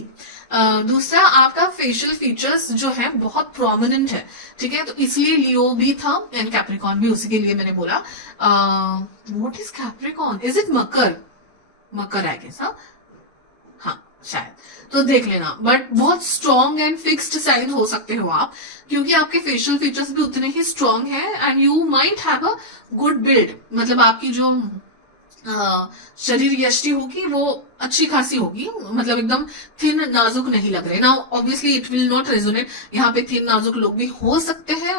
दूसरा, आपका फेशियल फीचर्स जो है बहुत प्रोमिनेंट है, ठीक है, तो इसलिए लियो भी था एंड कैप्रिकॉन भी, उसी के लिए मैंने बोला। What is Capricorn, is it Makar, Makar है कैसा, हाँ शायद, तो देख लेना। बट बहुत स्ट्रॉन्ग एंड फिक्स्ड साइन हो सकते हो आप, क्योंकि आपके फेशियल फीचर्स भी उतने ही स्ट्रॉन्ग है and you might have a good build, मतलब आपकी जो शरीर यष्टि होगी वो अच्छी खासी होगी, मतलब एकदम थिन नाजुक नहीं लग रहे ना। Obviously it will not resonate, यहाँ पे थिन नाजुक लोग भी हो सकते हैं,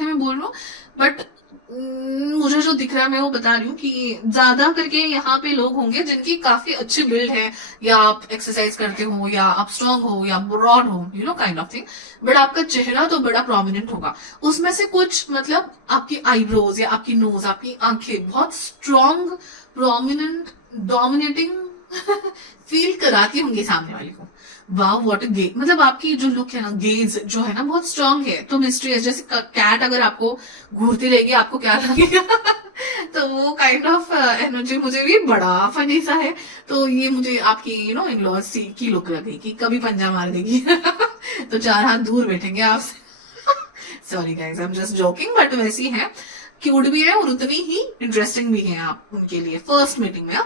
मैं बोल रहा हूँ, बट मुझे जो दिख रहा है मैं वो बता रही हूँ कि ज्यादा करके यहाँ पे लोग होंगे जिनकी काफी अच्छी बिल्ड है, या आप एक्सरसाइज करते हो, या आप स्ट्रांग हो, या ब्रॉड हो, you know, kind of thing. But आपका चेहरा तो बड़ा प्रोमिनेंट होगा, उसमें से कुछ, मतलब आपकी आईब्रोज या आपकी नोज, आपकी आंखें बहुत स्ट्रांग, प्रोमिनेंट, डोमिनेटिंग फील कराती होंगी सामने वाले को। वाह व्हाट गे, मतलब आपकी जो लुक है ना, गेज जो है ना, बहुत स्ट्रांग है, तो मिस्ट्री है। जैसे कैट अगर आपको घूरती रहेगी आपको क्या लगेगा तो वो काइंड ऑफ एनर्जी मुझे भी बड़ा फनी सा है, तो ये मुझे आपकी यू नो इन लॉज की लुक लगी कि कभी पंजा मार देगी तो 4 हाथ दूर बैठेंगे आपसे sorry guys, I am just joking, but वैसी है, क्यूट भी है और उतनी ही इंटरेस्टिंग भी है आप उनके लिए फर्स्ट मीटिंग में।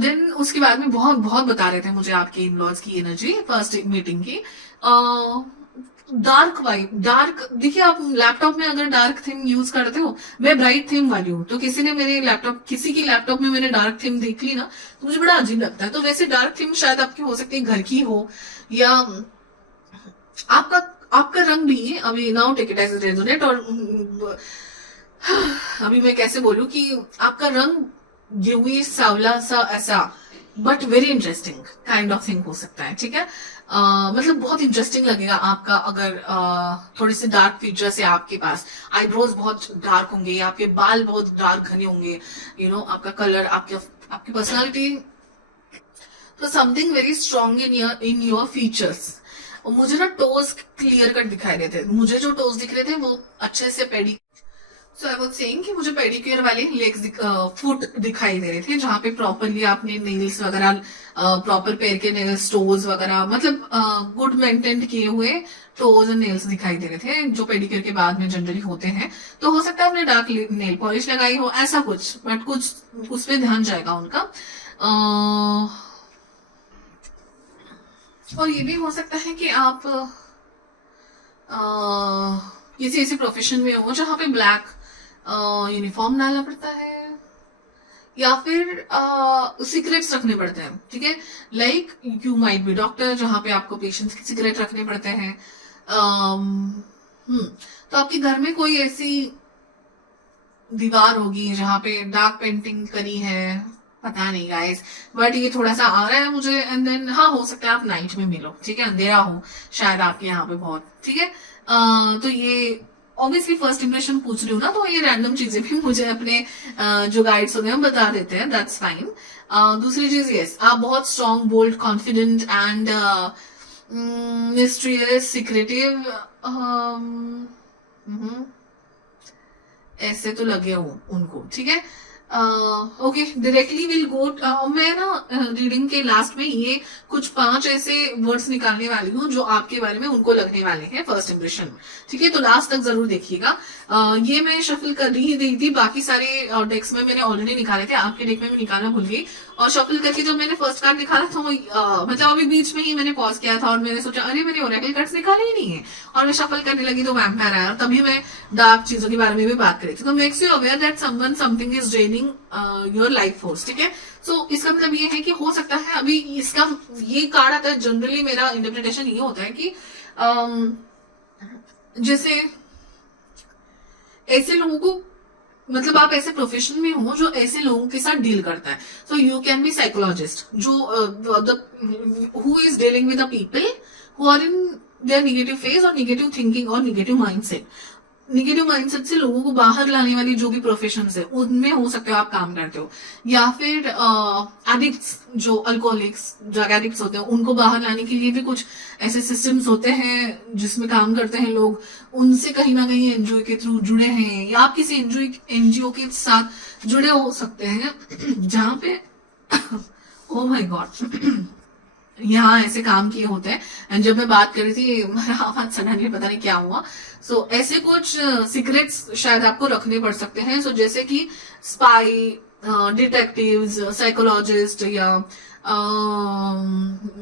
देन उसके बाद में बहुत बहुत बता रहे थे मुझे आपके इन लॉज की एनर्जी फर्स्ट मीटिंग की। डार्क वाइब, डार्क, देखिए आप लैपटॉप में अगर डार्क थीम यूज करते हो, मैं ब्राइट थीम वाली हूँ, तो किसी ने मेरे लैपटॉप, किसी की लैपटॉप में मैंने डार्क थीम देख ली ना, तो मुझे बड़ा अजीब लगता है। तो वैसे डार्क थीम शायद आपकी हो सकती है घर की हो, या आपका आपका रंग भी, अभी now take it as resonate, और अभी मैं कैसे बोलूं कि आपका रंग ग्लूई सावला सा ऐसा, but very interesting kind of thing हो सकता है, ठीक है। मतलब बहुत इंटरेस्टिंग लगेगा आपका अगर थोड़े से डार्क फीचर्स है आपके पास, आईब्रोज बहुत डार्क होंगे, या आपके बाल बहुत डार्क घने होंगे, यू नो, आपका कलर, आपकी पर्सनालिटी, तो something very strong in your features. और मुझे ना टोज क्लियर कट दिखाई देते, मुझे जो टोज दिख रहे थे वो अच्छे से पेडी, सो आई वाज सेइंग कि मुझे पेडिक्योर वाले लेग्स फुट दिखाई दे रहे थे, जहाँ पे प्रॉपरली आपने नेल्स वगैरह, प्रॉपर पैर के नेल्स, टोज वगैरह, मतलब गुड मेंटेन किए हुए टोज एंड नेल्स दिखाई दे रहे थे, जो पेडिक्योर के बाद में जनरली होते हैं। तो हो सकता है आपने डार्क नेल पॉलिश लगाई हो, ऐसा कुछ, बट कुछ उस पर ध्यान जाएगा उनका। और ये भी हो सकता है कि आप किसी ऐसे प्रोफेशन में हो जहाँ पे ब्लैक यूनिफॉर्म डालना पड़ता है, या फिर सिगरेट्स रखने पड़ते हैं, ठीक है। Like you might be doctor, जहाँ पे आपको पेशेंट्स की सिगरेट रखने पड़ते हैं। तो आपके घर में कोई ऐसी दीवार होगी जहाँ पे डार्क पेंटिंग करी है, पता नहीं गाइस, बट ये थोड़ा सा आ रहा है मुझे। एंड देन हाँ, हो सकता है आप नाइट में मिलो, ठीक है, अंधेरा हो शायद आपके यहाँ पे बहुत, ठीक है। तो ये ऑब्वियसली फर्स्ट इंप्रेशन पूछ रही हूँ ना, तो ये रैंडम चीजें भी मुझे अपने जो गाइड्स होते हैं बता देते हैं, दैट्स फाइन। दूसरी चीज, यस, आप बहुत strong, bold, confident and mysterious, secretive ऐसे तो लगे हो उनको, ठीक है। ओके, डायरेक्टली विल गो, मैं ना रीडिंग के लास्ट में ये कुछ 5 ऐसे वर्ड्स निकालने वाली हूँ जो आपके बारे में उनको लगने वाले हैं फर्स्ट इंप्रेशन, ठीक है। तो लास्ट तक जरूर देखिएगा। ये मैं शफल कर ही रही थी, बाकी सारे डेक्स में मैंने ऑलरेडी निकाले थे, आपके डेक में मैं निकालना भूल गई। और शफल करके जब मैंने फर्स्ट कार्ड निकाला तो मतलब अभी बीच में ही मैंने पॉज किया था और मैंने सोचा अरे मैंने ओरेकल कार्ड्स निकाले ही नहीं है, और मैं शफल करने लगी तो वैम्पायर आया, और तभी मैं डार्क चीजों के बारे में भी बात करी थी। तो makes you aware that someone something is draining your life force, ठीक है। सो इसका मतलब ये है कि हो सकता है अभी इसका ये कार्ड आता है, जनरली मेरा इंटरप्रिटेशन ये होता है कि जैसे ऐसे लोगों को, मतलब आप ऐसे प्रोफेशन में हो जो ऐसे लोगों के साथ डील करता है। So you can be psychologist, जो who is dealing with the people who are in their negative phase और नेगेटिव थिंकिंग और नेगेटिव माइंडसेट। निगेटिव माइंडसेट से लोगों को बाहर लाने वाली जो भी प्रोफेशंस है उनमें हो सकते हो आप काम करते हो, या फिर एडिक्ट्स, जो अल्कोहलिक्स, ड्रग एडिक्ट्स होते हैं, उनको बाहर लाने के लिए भी कुछ ऐसे सिस्टम्स होते हैं जिसमें काम करते हैं लोग, उनसे कहीं ना कहीं एनजीओ के थ्रू जुड़े हैं, या आप किसी एनजीओ के साथ जुड़े हो सकते हैं जहां पे ओ माय गॉड यहाँ ऐसे काम किए होते हैं। एंड जब मैं बात कर रही थी मेरा आवाज सडनली पता नहीं क्या हुआ। सो ऐसे कुछ सीक्रेट्स शायद आपको रखने पड़ सकते हैं। सो जैसे कि स्पाई, डिटेक्टिव्स, साइकोलॉजिस्ट, या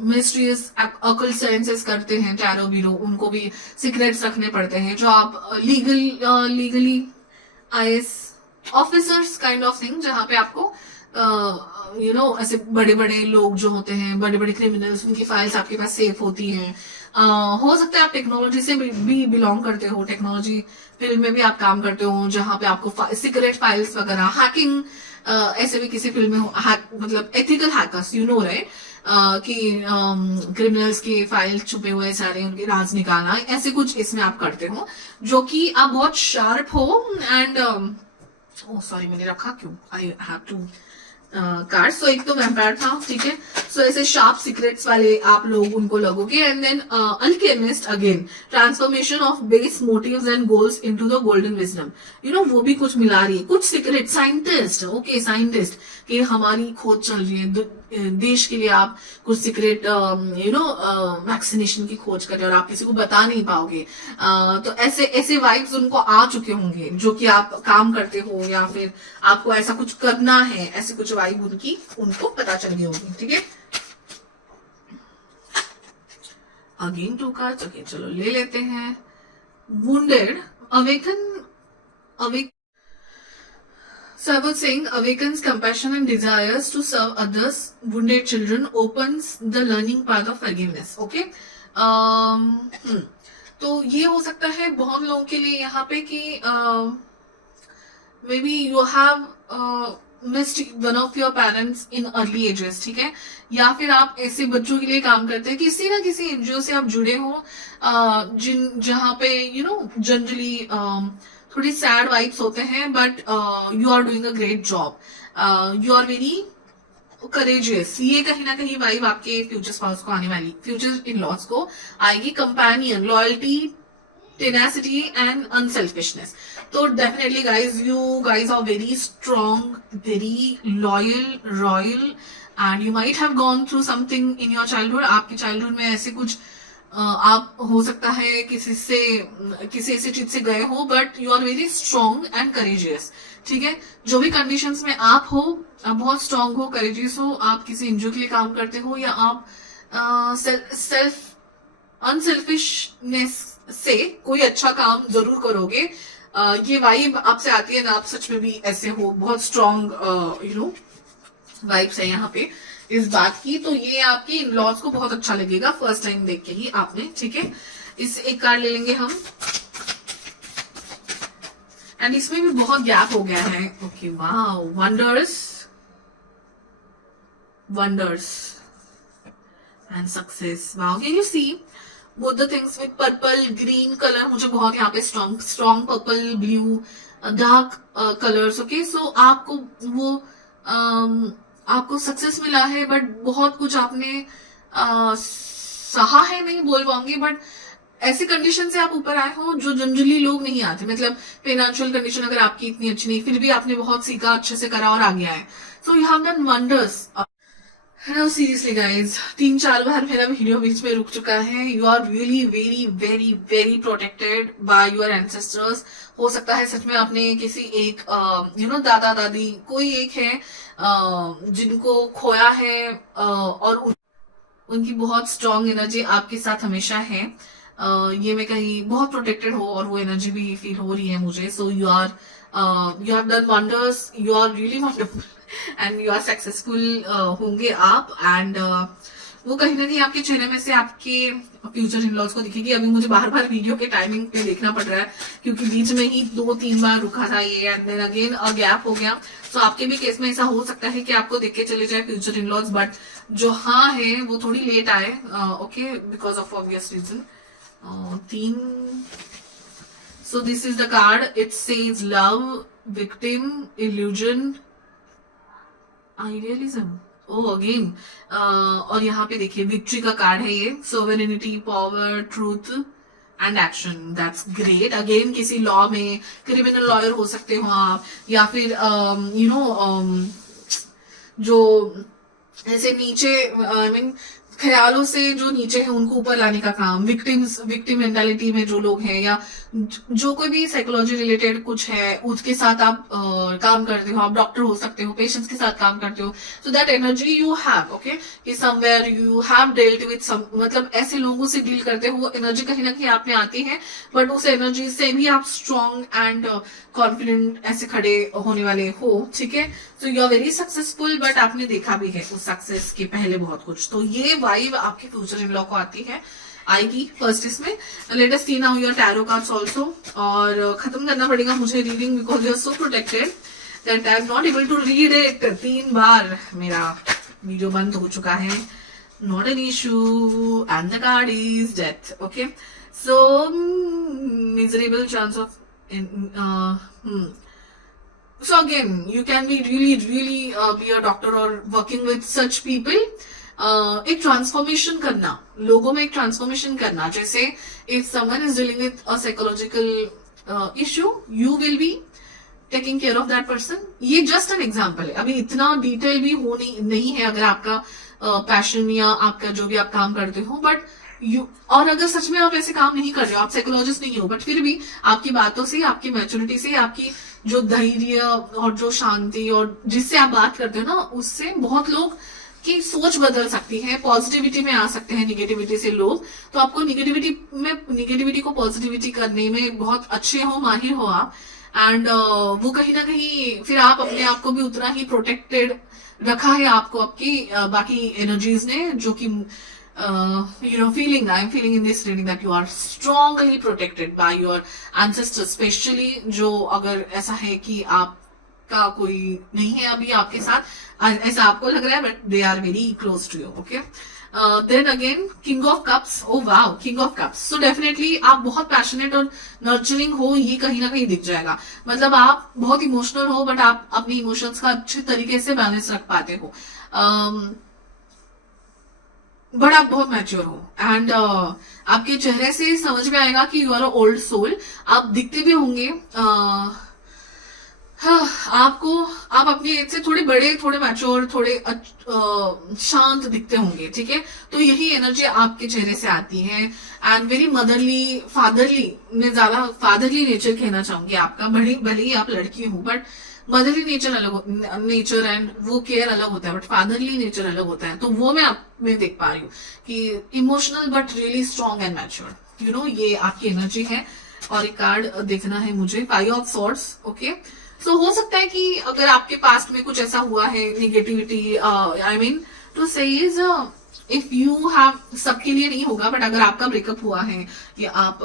मिस्ट्रियस ऑकल्ट साइंसेस करते हैं, टैरो बीरो, उनको भी सीक्रेट्स रखने पड़ते हैं। जो आप legally IAS officers kind of thing, जहाँ पे आपको ऐसे बड़े बड़े लोग जो होते हैं, बड़े बड़े क्रिमिनल्स, उनकी फाइल्स आपके पास सेफ होती हैं। हो सकता है आप टेक्नोलॉजी से भी बिलोंग करते हो, टेक्नोलॉजी फील्ड में भी आप काम करते हो, जहां पे आपको सीक्रेट फाइल्स वगैरह, हैकिंग, ऐसे भी किसी फील्ड में हो, मतलब एथिकल हैकर्स, राइट, कि क्रिमिनल्स की फाइल छुपे हुए सारे उनके राज निकालना, ऐसे कुछ इसमें आप करते हो, जो कि आप बहुत शार्प हो। एंड सॉरी मैंने रखा क्यों, आई हैव टू कार्ड। सो एक तो वैम्पायर था, ठीक है। सो ऐसे शार्प सीक्रेट्स वाले आप लोग उनको लगोगे। And then alchemist, again transformation of base motives and goals into the golden wisdom, वो भी कुछ मिला रही है, कुछ सीक्रेट। साइंटिस्ट, ओके, साइंटिस्ट कि हमारी खोज चल रही है, देश के लिए आप कुछ सीक्रेट वैक्सीनेशन की खोज कर रहे हो और आप किसी को बता नहीं पाओगे। तो ऐसे ऐसे वाइब्स उनको आ चुके होंगे जो कि आप काम करते हो, या फिर आपको ऐसा कुछ करना है, ऐसे कुछ वाइब उनको पता चल गई होगी, ठीक है। अगेन 2 कार्ड्स, ओके, चलो ले लेते हैं। Wounded, awaken So I was saying, awakens compassion and desires to serve others, wounded children, opens the learning path of forgiveness. Okay? तो ये हो सकता है बहुत लोगों के लिए यहाँ पे कि may be you have missed one of your parents in early ages, ठीक है। या फिर आप ऐसे बच्चों के लिए काम करते हैं, किसी ना किसी एनजीओ से आप जुड़े हो, जहाँ पे जनरली थोड़ी सैड वाइब्स होते हैं, but you are doing a great job, you are very courageous. ये कहीं ना कहीं वाइब आपके फ्यूचर स्पाउस को आने वाली, फ्यूचर इन लॉज को आएगी। Companion, loyalty, tenacity and unselfishness. तो definitely you guys are very strong, very loyal, royal, and you might have gone through something in your childhood. आपके childhood में ऐसे कुछ आप हो सकता है किसी ऐसी चीज से गए हो, but you are very strong and courageous, ठीक है। जो भी कंडीशंस में आप हो, आप बहुत स्ट्रॉन्ग हो, करेजियस हो, आप किसी एनजीओ के लिए काम करते हो, या आप अनसेल्फिशनेस से कोई अच्छा काम जरूर करोगे। ये वाइब आपसे आती है ना, आप सच में भी ऐसे हो, बहुत स्ट्रॉन्ग वाइब्स है यहाँ पे इस बात की। तो ये आपके इन लॉज को बहुत अच्छा लगेगा फर्स्ट टाइम देख के ही आपने, ठीक है। इस एक कार्ड ले लेंगे हम, एंड इसमें भी बहुत गैप हो गया है। Okay, wow, wonders and success. Wow, can you see both the things with purple green colour, मुझे बहुत यहाँ पे strong strong purple blue dark colours. Okay, so आपको वो आपको सक्सेस मिला है, बट बहुत कुछ आपने सहा है नहीं बोल पाऊंगी, बट ऐसी कंडीशन से आप ऊपर आए हो जो जनरली लोग नहीं आते। मतलब फाइनेंशियल कंडीशन अगर आपकी इतनी अच्छी नहीं, फिर भी आपने बहुत सीखा, अच्छे से करा और आगे आए। So you have done wonders. No seriously guys, 3-4 बार मेरा वीडियो बीच में रुक चुका है। You are really very very very protected by your ancestors. हो सकता है सच में आपने किसी एक दादा दादी कोई एक है जिनको खोया है, और उनकी बहुत स्ट्रॉन्ग एनर्जी आपके साथ हमेशा है। ये मैं कहीं बहुत प्रोटेक्टेड हो और वो एनर्जी भी फील हो रही है मुझे। So you have done wonders, you are really wonderful and you are successful होंगे आप। एंड वो कहीं ना कहीं आपके चेहरे में से आपके फ्यूचर इन लॉज को दिखेगी। अभी मुझे बार बार वीडियो के टाइमिंग पे देखना पड़ रहा है क्योंकि बीच में ही 2-3 बार रुका था ये, एंड देन अगेन गैप हो गया। तो आपके भी केस में ऐसा हो सकता है कि आपको देख के चले जाए फ्यूचर इन लॉज, बट जो हाँ है वो थोड़ी लेट आए। Okay, because of obvious reason. 3। So this is the card. It says love, victim, illusion, idealism. Oh again. और यहाँ पे देखिए विक्ट्री का कार्ड है ये। Sovereignty, power, truth and action. That's great. Again किसी लॉ में क्रिमिनल लॉयर हो सकते हो आप, या फिर जो ऐसे नीचे आई मीन ख्यालों से जो नीचे है उनको ऊपर लाने का काम, विक्टिम मेंटालिटी में जो लोग हैं, या जो कोई भी साइकोलॉजी रिलेटेड कुछ है उसके साथ आप काम करते हो। आप डॉक्टर हो सकते हो, पेशेंट्स के साथ काम करते हो। So that energy you have, okay, कि somewhere you have dealt with some, मतलब ऐसे लोगों से डील करते हो, वो एनर्जी कहीं ना कहीं आप में आती है, बट उस एनर्जी से भी आप स्ट्रॉन्ग एंड कॉन्फिडेंट ऐसे खड़े होने वाले हो। ठीक है, so you are very successful, but आपने देखा भी है उस सक्सेस के पहले बहुत कुछ। तो ये वाइब आपके फ्यूचर इन लॉ को आएगी फर्स्ट इसमें। Let us see now your tarot cards also. और खत्म करना पड़ेगा मुझे reading because you are so protected that I am not able to read it. 3 बार मेरा वीडियो बंद हो चुका है। Not an issue and the card is death. Okay, so miserable chance of so again you can be really be a doctor or working with such people. एक transformation करना, लोगों में एक ट्रांसफॉर्मेशन करना। जैसे if someone is dealing with a psychological issue, you will be taking care of that person. ये just an example है, अभी इतना डिटेल भी हो नहीं है अगर आपका पैशन या आपका जो भी आप काम करते हो। बट और अगर सच में आप ऐसे काम नहीं कर रहे हो, आप साइकोलॉजिस्ट नहीं हो, बट फिर भी आपकी बातों से, आपकी मैच्योरिटी से, आपकी जो धैर्य और जो शांति और जिससे आप बात करते हो ना, उससे बहुत लोग की सोच बदल सकती है, पॉजिटिविटी में आ सकते हैं निगेटिविटी से लोग। तो आपको निगेटिविटी को पॉजिटिविटी करने में बहुत अच्छे हो, माहिर हो आप। एंड वो कहीं ना कहीं फिर आप अपने आप को भी उतना ही प्रोटेक्टेड रखा है आपको आपकी बाकी एनर्जीज ने, जो कि I am feeling in this reading that you are strongly protected by your ancestors, especially जो अगर ऐसा है कि आपका कोई नहीं है अभी आपके साथ, ऐसा आपको लग रहा है, but they are very close to you. Okay. Then again, King of Cups. Oh wow, King of Cups. So definitely आप बहुत पैशनेट और नर्चरिंग हो, ये कहीं ना कहीं दिख जाएगा। मतलब आप बहुत इमोशनल हो, बट आप अपनी इमोशंस का अच्छे तरीके से बैलेंस रख पाते हो। बट आप बहुत मैच्योर हो, एंड आपके चेहरे से समझ में आएगा कि you are a old soul. आप दिखते भी होंगे आप अपनी एज से थोड़े बड़े, थोड़े मैच्योर, थोड़े शांत दिखते होंगे। ठीक है, तो यही एनर्जी आपके चेहरे से आती है। एंड वेरी मदरली, फादरली, मैं ज्यादा फादरली नेचर कहना चाहूंगी आपका। भले ही आप लड़की हो, बट मदरली नेचर एंड वो केयर अलग होता है, बट फादरली नेचर अलग होता है। तो वो मैं आप में देख पा रही हूँ कि emotional but really strong and mature, ये आपकी एनर्जी है। और एक कार्ड देखना है मुझे, 5 ऑफ सॉर्ड्स। ओके, सो हो सकता है कि अगर आपके पास्ट में कुछ ऐसा हुआ है, निगेटिविटी, आई मीन टू से इफ यू हैव, सबके लिए नहीं होगा, बट अगर आपका ब्रेकअप हुआ है या आप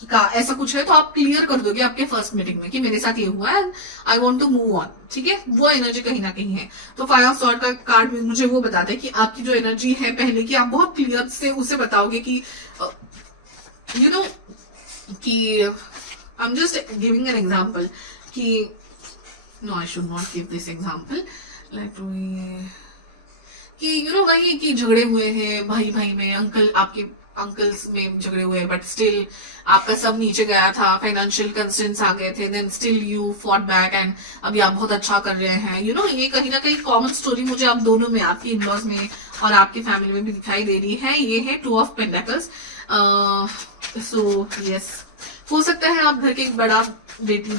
का ऐसा कुछ है तो आप क्लियर कर दोगे आपके फर्स्ट मीटिंग में कि मेरे साथ ये हुआ है, I want to move on, ठीक है, वो एनर्जी कहीं ना कहीं है। तो 5 ऑफ सॉर्ड का कार्ड भी मुझे वो बताता है कि आपकी जो एनर्जी है पहले की, आप बहुत क्लियर से उसे बताओगे कि यू नो कि I am just giving an example कि no I should not give this example, let me कि वही कि झगड़े हुए हैं भाई भाई में, अंकल आपके अंकल्स में झगड़े हुए, बट स्टिल आपका सब नीचे गया था, फाइनेंशियल कंस्ट्रेंट्स आ गए थे, then still you fought back and अभी आप बहुत अच्छा कर रहे हैं। ये कहीं ना कहीं कॉमन स्टोरी मुझे आप दोनों में, आपकी इनलॉज में और आपकी फैमिली में भी दिखाई दे रही है। ये है 2 ऑफ पेंटाकल्स। सो यस, हो सकता है आप घर के एक बड़ा बेटी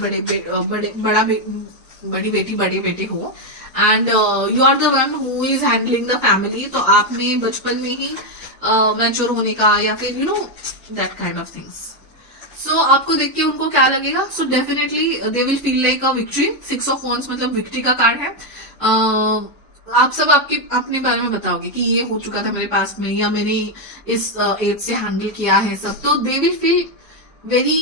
बड़ी बेटी बड़े बेटे हो and you are the one who is handling the family. तो आपने बचपन में ही मैच्योर होने का या फिर दैट काइंड ऑफ थिंग्स। सो आपको देख के उनको क्या लगेगा? सो definitely they will feel like a victory. 6 of wands मतलब विक्ट्री का कार्ड है। आप सब अपने बारे में बताओगे कि ये हो चुका था मेरे पास में, या मैंने इस एज से हैंडल किया है सब, तो दे will feel very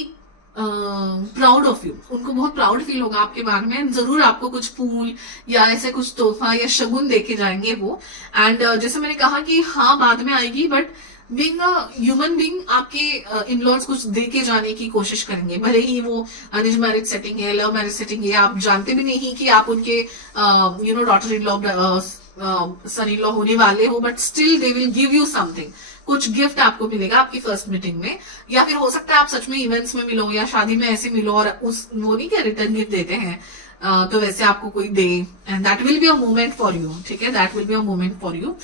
proud of you. उनको बहुत प्राउड फील होगा आपके बारे में। जरूर आपको कुछ फूल या ऐसे कुछ तोहफा या शगुन देके जाएंगे वो। एंड जैसे मैंने कहा कि हाँ बाद में आएगी, but being a human being आपके इन-लॉज कुछ दे के जाने की कोशिश करेंगे, भले ही वो अरेंज मैरिज सेटिंग है, लव मैरिज सेटिंग है, आप जानते भी नहीं कि आप उनके daughter in law son in law होने वाले हो, but still they will give you something. कुछ गिफ्ट आपको मिलेगा आपकी फर्स्ट मीटिंग में, या फिर हो सकता है आप सच में इवेंट्स में मिलो या शादी में ऐसे मिलो और वो नहीं क्या रिटर्न गिफ्ट देते हैं, तो वैसे आपको कोई दे, and that will be a moment for you, ठीक है, that will be a moment for you.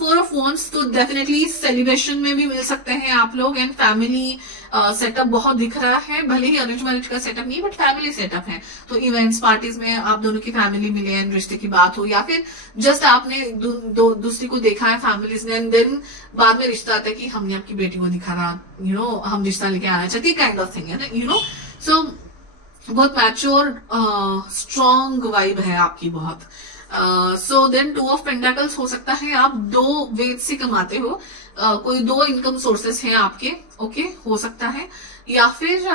4 of wands तो डेफिनेटली सेलिब्रेशन में भी मिल सकते हैं आप लोग, एंड फैमिली सेटअप बहुत दिख रहा है, भले ही अरेंज मैरिज का सेटअप नहीं बट फैमिली सेटअप है। तो इवेंट्स पार्टीज में आप दोनों की फैमिली मिले एंड रिश्ते की बात हो, या फिर जस्ट आपने दूसरी को देखा है फैमिलीज ने, एंड देन बाद में रिश्ता आता है कि हमने आपकी बेटी को दिखा रहा, हम रिश्ता लेके आना चाहते हैं, काइंड ऑफ थिंग है ना, सो बहुत मैच्योर स्ट्रॉन्ग वाइब है आपकी बहुत। सो देन 2 ऑफ पेंटाकल्स हो सकता है आप 2 वेज से कमाते हो, कोई 2 इनकम सोर्सेस हैं आपके, ओके, हो सकता है, या फिर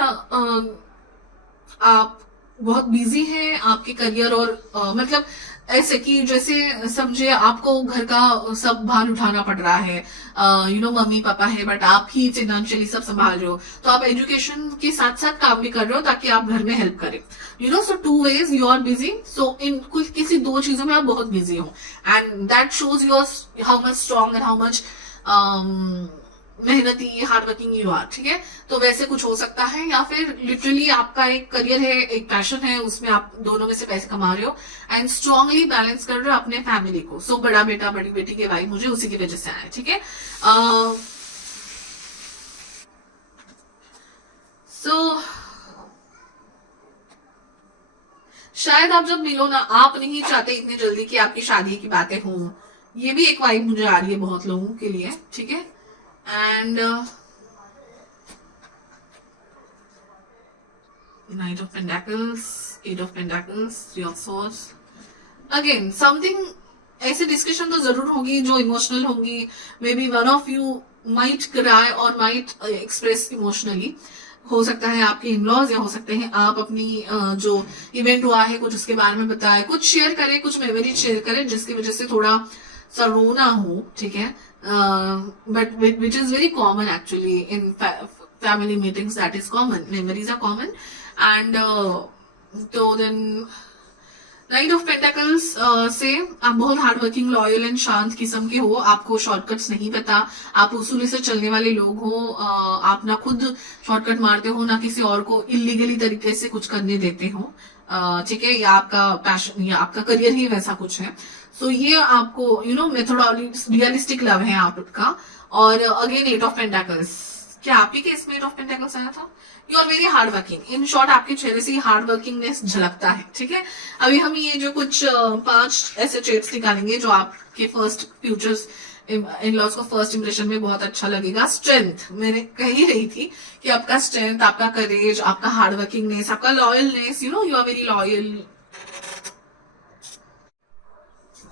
आप बहुत बिजी हैं आपके करियर और मतलब ऐसे कि जैसे समझे आपको घर का सब भार उठाना पड़ रहा है, मम्मी पापा है बट आप ही फाइनेंशियली सब संभाल रहे हो, तो आप एजुकेशन के साथ साथ काम भी कर रहे हो ताकि आप घर में हेल्प करें, सो 2 ways यू आर बिजी। सो इन कुछ किसी 2 चीजों में आप बहुत बिजी हो, and that shows your how much strong and how much मेहनती हार्ड वर्किंग यू आर, ठीक है। तो वैसे कुछ हो सकता है, या फिर लिटरली आपका एक करियर है, एक पैशन है, उसमें आप दोनों में से पैसे कमा रहे हो एंड स्ट्रांगली बैलेंस कर रहे हो अपने फैमिली को। सो बड़ा बेटा बड़ी बेटी के भाई मुझे उसी की वजह से आया, ठीक है। सो शायद आप जब मिलो ना, आप नहीं चाहते इतनी जल्दी कि आपकी शादी की बातें हों, ये भी एक वाइब मुझे आ रही है बहुत लोगों के लिए, ठीक है। And Knight of Pentacles, 8 of Pentacles, 3 of Swords. Again something ऐसे डिस्कशन तो जरूर होगी जो इमोशनल होंगी, may be one of you might cry और माइट एक्सप्रेस इमोशनली। हो सकता है आपके इन-लॉज, या हो सकते हैं आप अपनी जो इवेंट हुआ है कुछ उसके बारे में बताएं, कुछ शेयर करें, कुछ मेमोरी शेयर करें जिसकी वजह से थोड़ा सा रोना हो, ठीक है, but which is very common actually in family meetings, that is common, memories are common. And तो देन नाइट ऑफ पेंटाकल्स से आप बहुत हार्ड वर्किंग, लॉयल एंड शांत किस्म के हो, आपको शॉर्टकट्स नहीं पता, आप उसूली से चलने वाले लोग हो, आप ना खुद शॉर्टकट मारते हो ना किसी और को इलीगली तरीके से कुछ करने देते हो, ठीक है, या आपका पैशन या आपका करियर ही वैसा कुछ है। सो ये आपको मेथोडोलॉजी रियलिस्टिक लव है आपका। और अगेन 8 ऑफ पेंटाकल्स, क्या आपके केस में 8 ऑफ पेंटाकल्स आया था? You are very hard working, in short आपके चेहरे से हार्ड वर्किंगनेस झलकता है, ठीक है। अभी हम ये जो कुछ 5 ऐसे ट्रेट्स निकालेंगे जो आपके फर्स्ट फ्यूचर्स इन-लॉज को फर्स्ट इंप्रेशन में बहुत अच्छा लगेगा। स्ट्रेंथ, मैंने कह ही रही थी कि आपका स्ट्रेंथ, आपका करेज, आपका हार्ड वर्किंगनेस, आपका लॉयलनेस, यू आर वेरी लॉयल।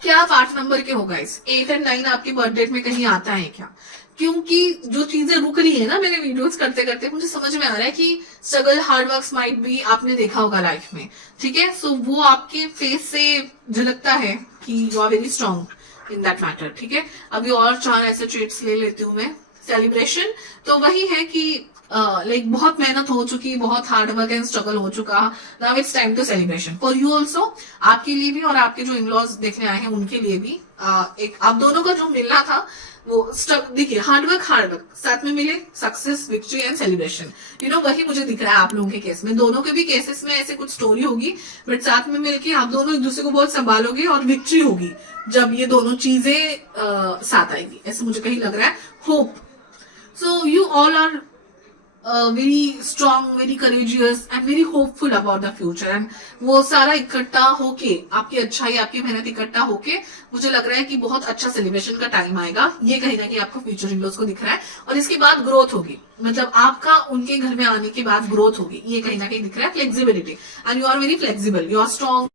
क्या आप 8 नंबर के हो गाइस? 8 एंड 9 आपके बर्थ डेट में कहीं आता है क्या? क्योंकि जो चीजें रुक रही है ना मेरे वीडियोस करते करते, मुझे समझ में आ रहा है कि स्ट्रगल हार्ड वर्क माइट भी आपने देखा होगा लाइफ में, ठीक है। सो वो आपके फेस से झलकता है कि you are very strong in that matter, ठीक है। अभी और 4 ऐसे ट्रेट्स ले लेती हूँ मैं। सेलिब्रेशन तो वही है कि लाइक बहुत मेहनत हो चुकी, बहुत हार्ड वर्क एंड स्ट्रगल हो चुका, now it's time to celebration for you also, आपके लिए भी और आपके जो इनलॉज देखने आए हैं उनके लिए भी। एक आप दोनों का जो मिलना था वो देखिए, हार्ड वर्क साथ में मिले, success, victory and celebration, you know वही मुझे दिख रहा है आप लोगों के केस में। दोनों के भी केसेस में ऐसे कुछ स्टोरी होगी, बट साथ में मिलके आप दोनों एक दूसरे को बहुत संभालोगे और विक्ट्री होगी जब ये दोनों चीजें साथ आएगी, ऐसे मुझे कहीं लग रहा है। Hope so you all are very strong, very courageous and very hopeful about the future, and वो सारा इकट्ठा होके, आपकी अच्छाई, आपकी मेहनत इकट्ठा होके मुझे लग रहा है कि बहुत अच्छा सेलिब्रेशन का टाइम आएगा। ये कहीं ना कहीं आपको फ्यूचर इनलॉज को दिख रहा है, और इसके बाद ग्रोथ होगी, मतलब आपका उनके घर में आने के बाद ग्रोथ होगी, ये कहीं ना कहीं दिख रहा है। Flexibility, and you are very flexible, you are strong.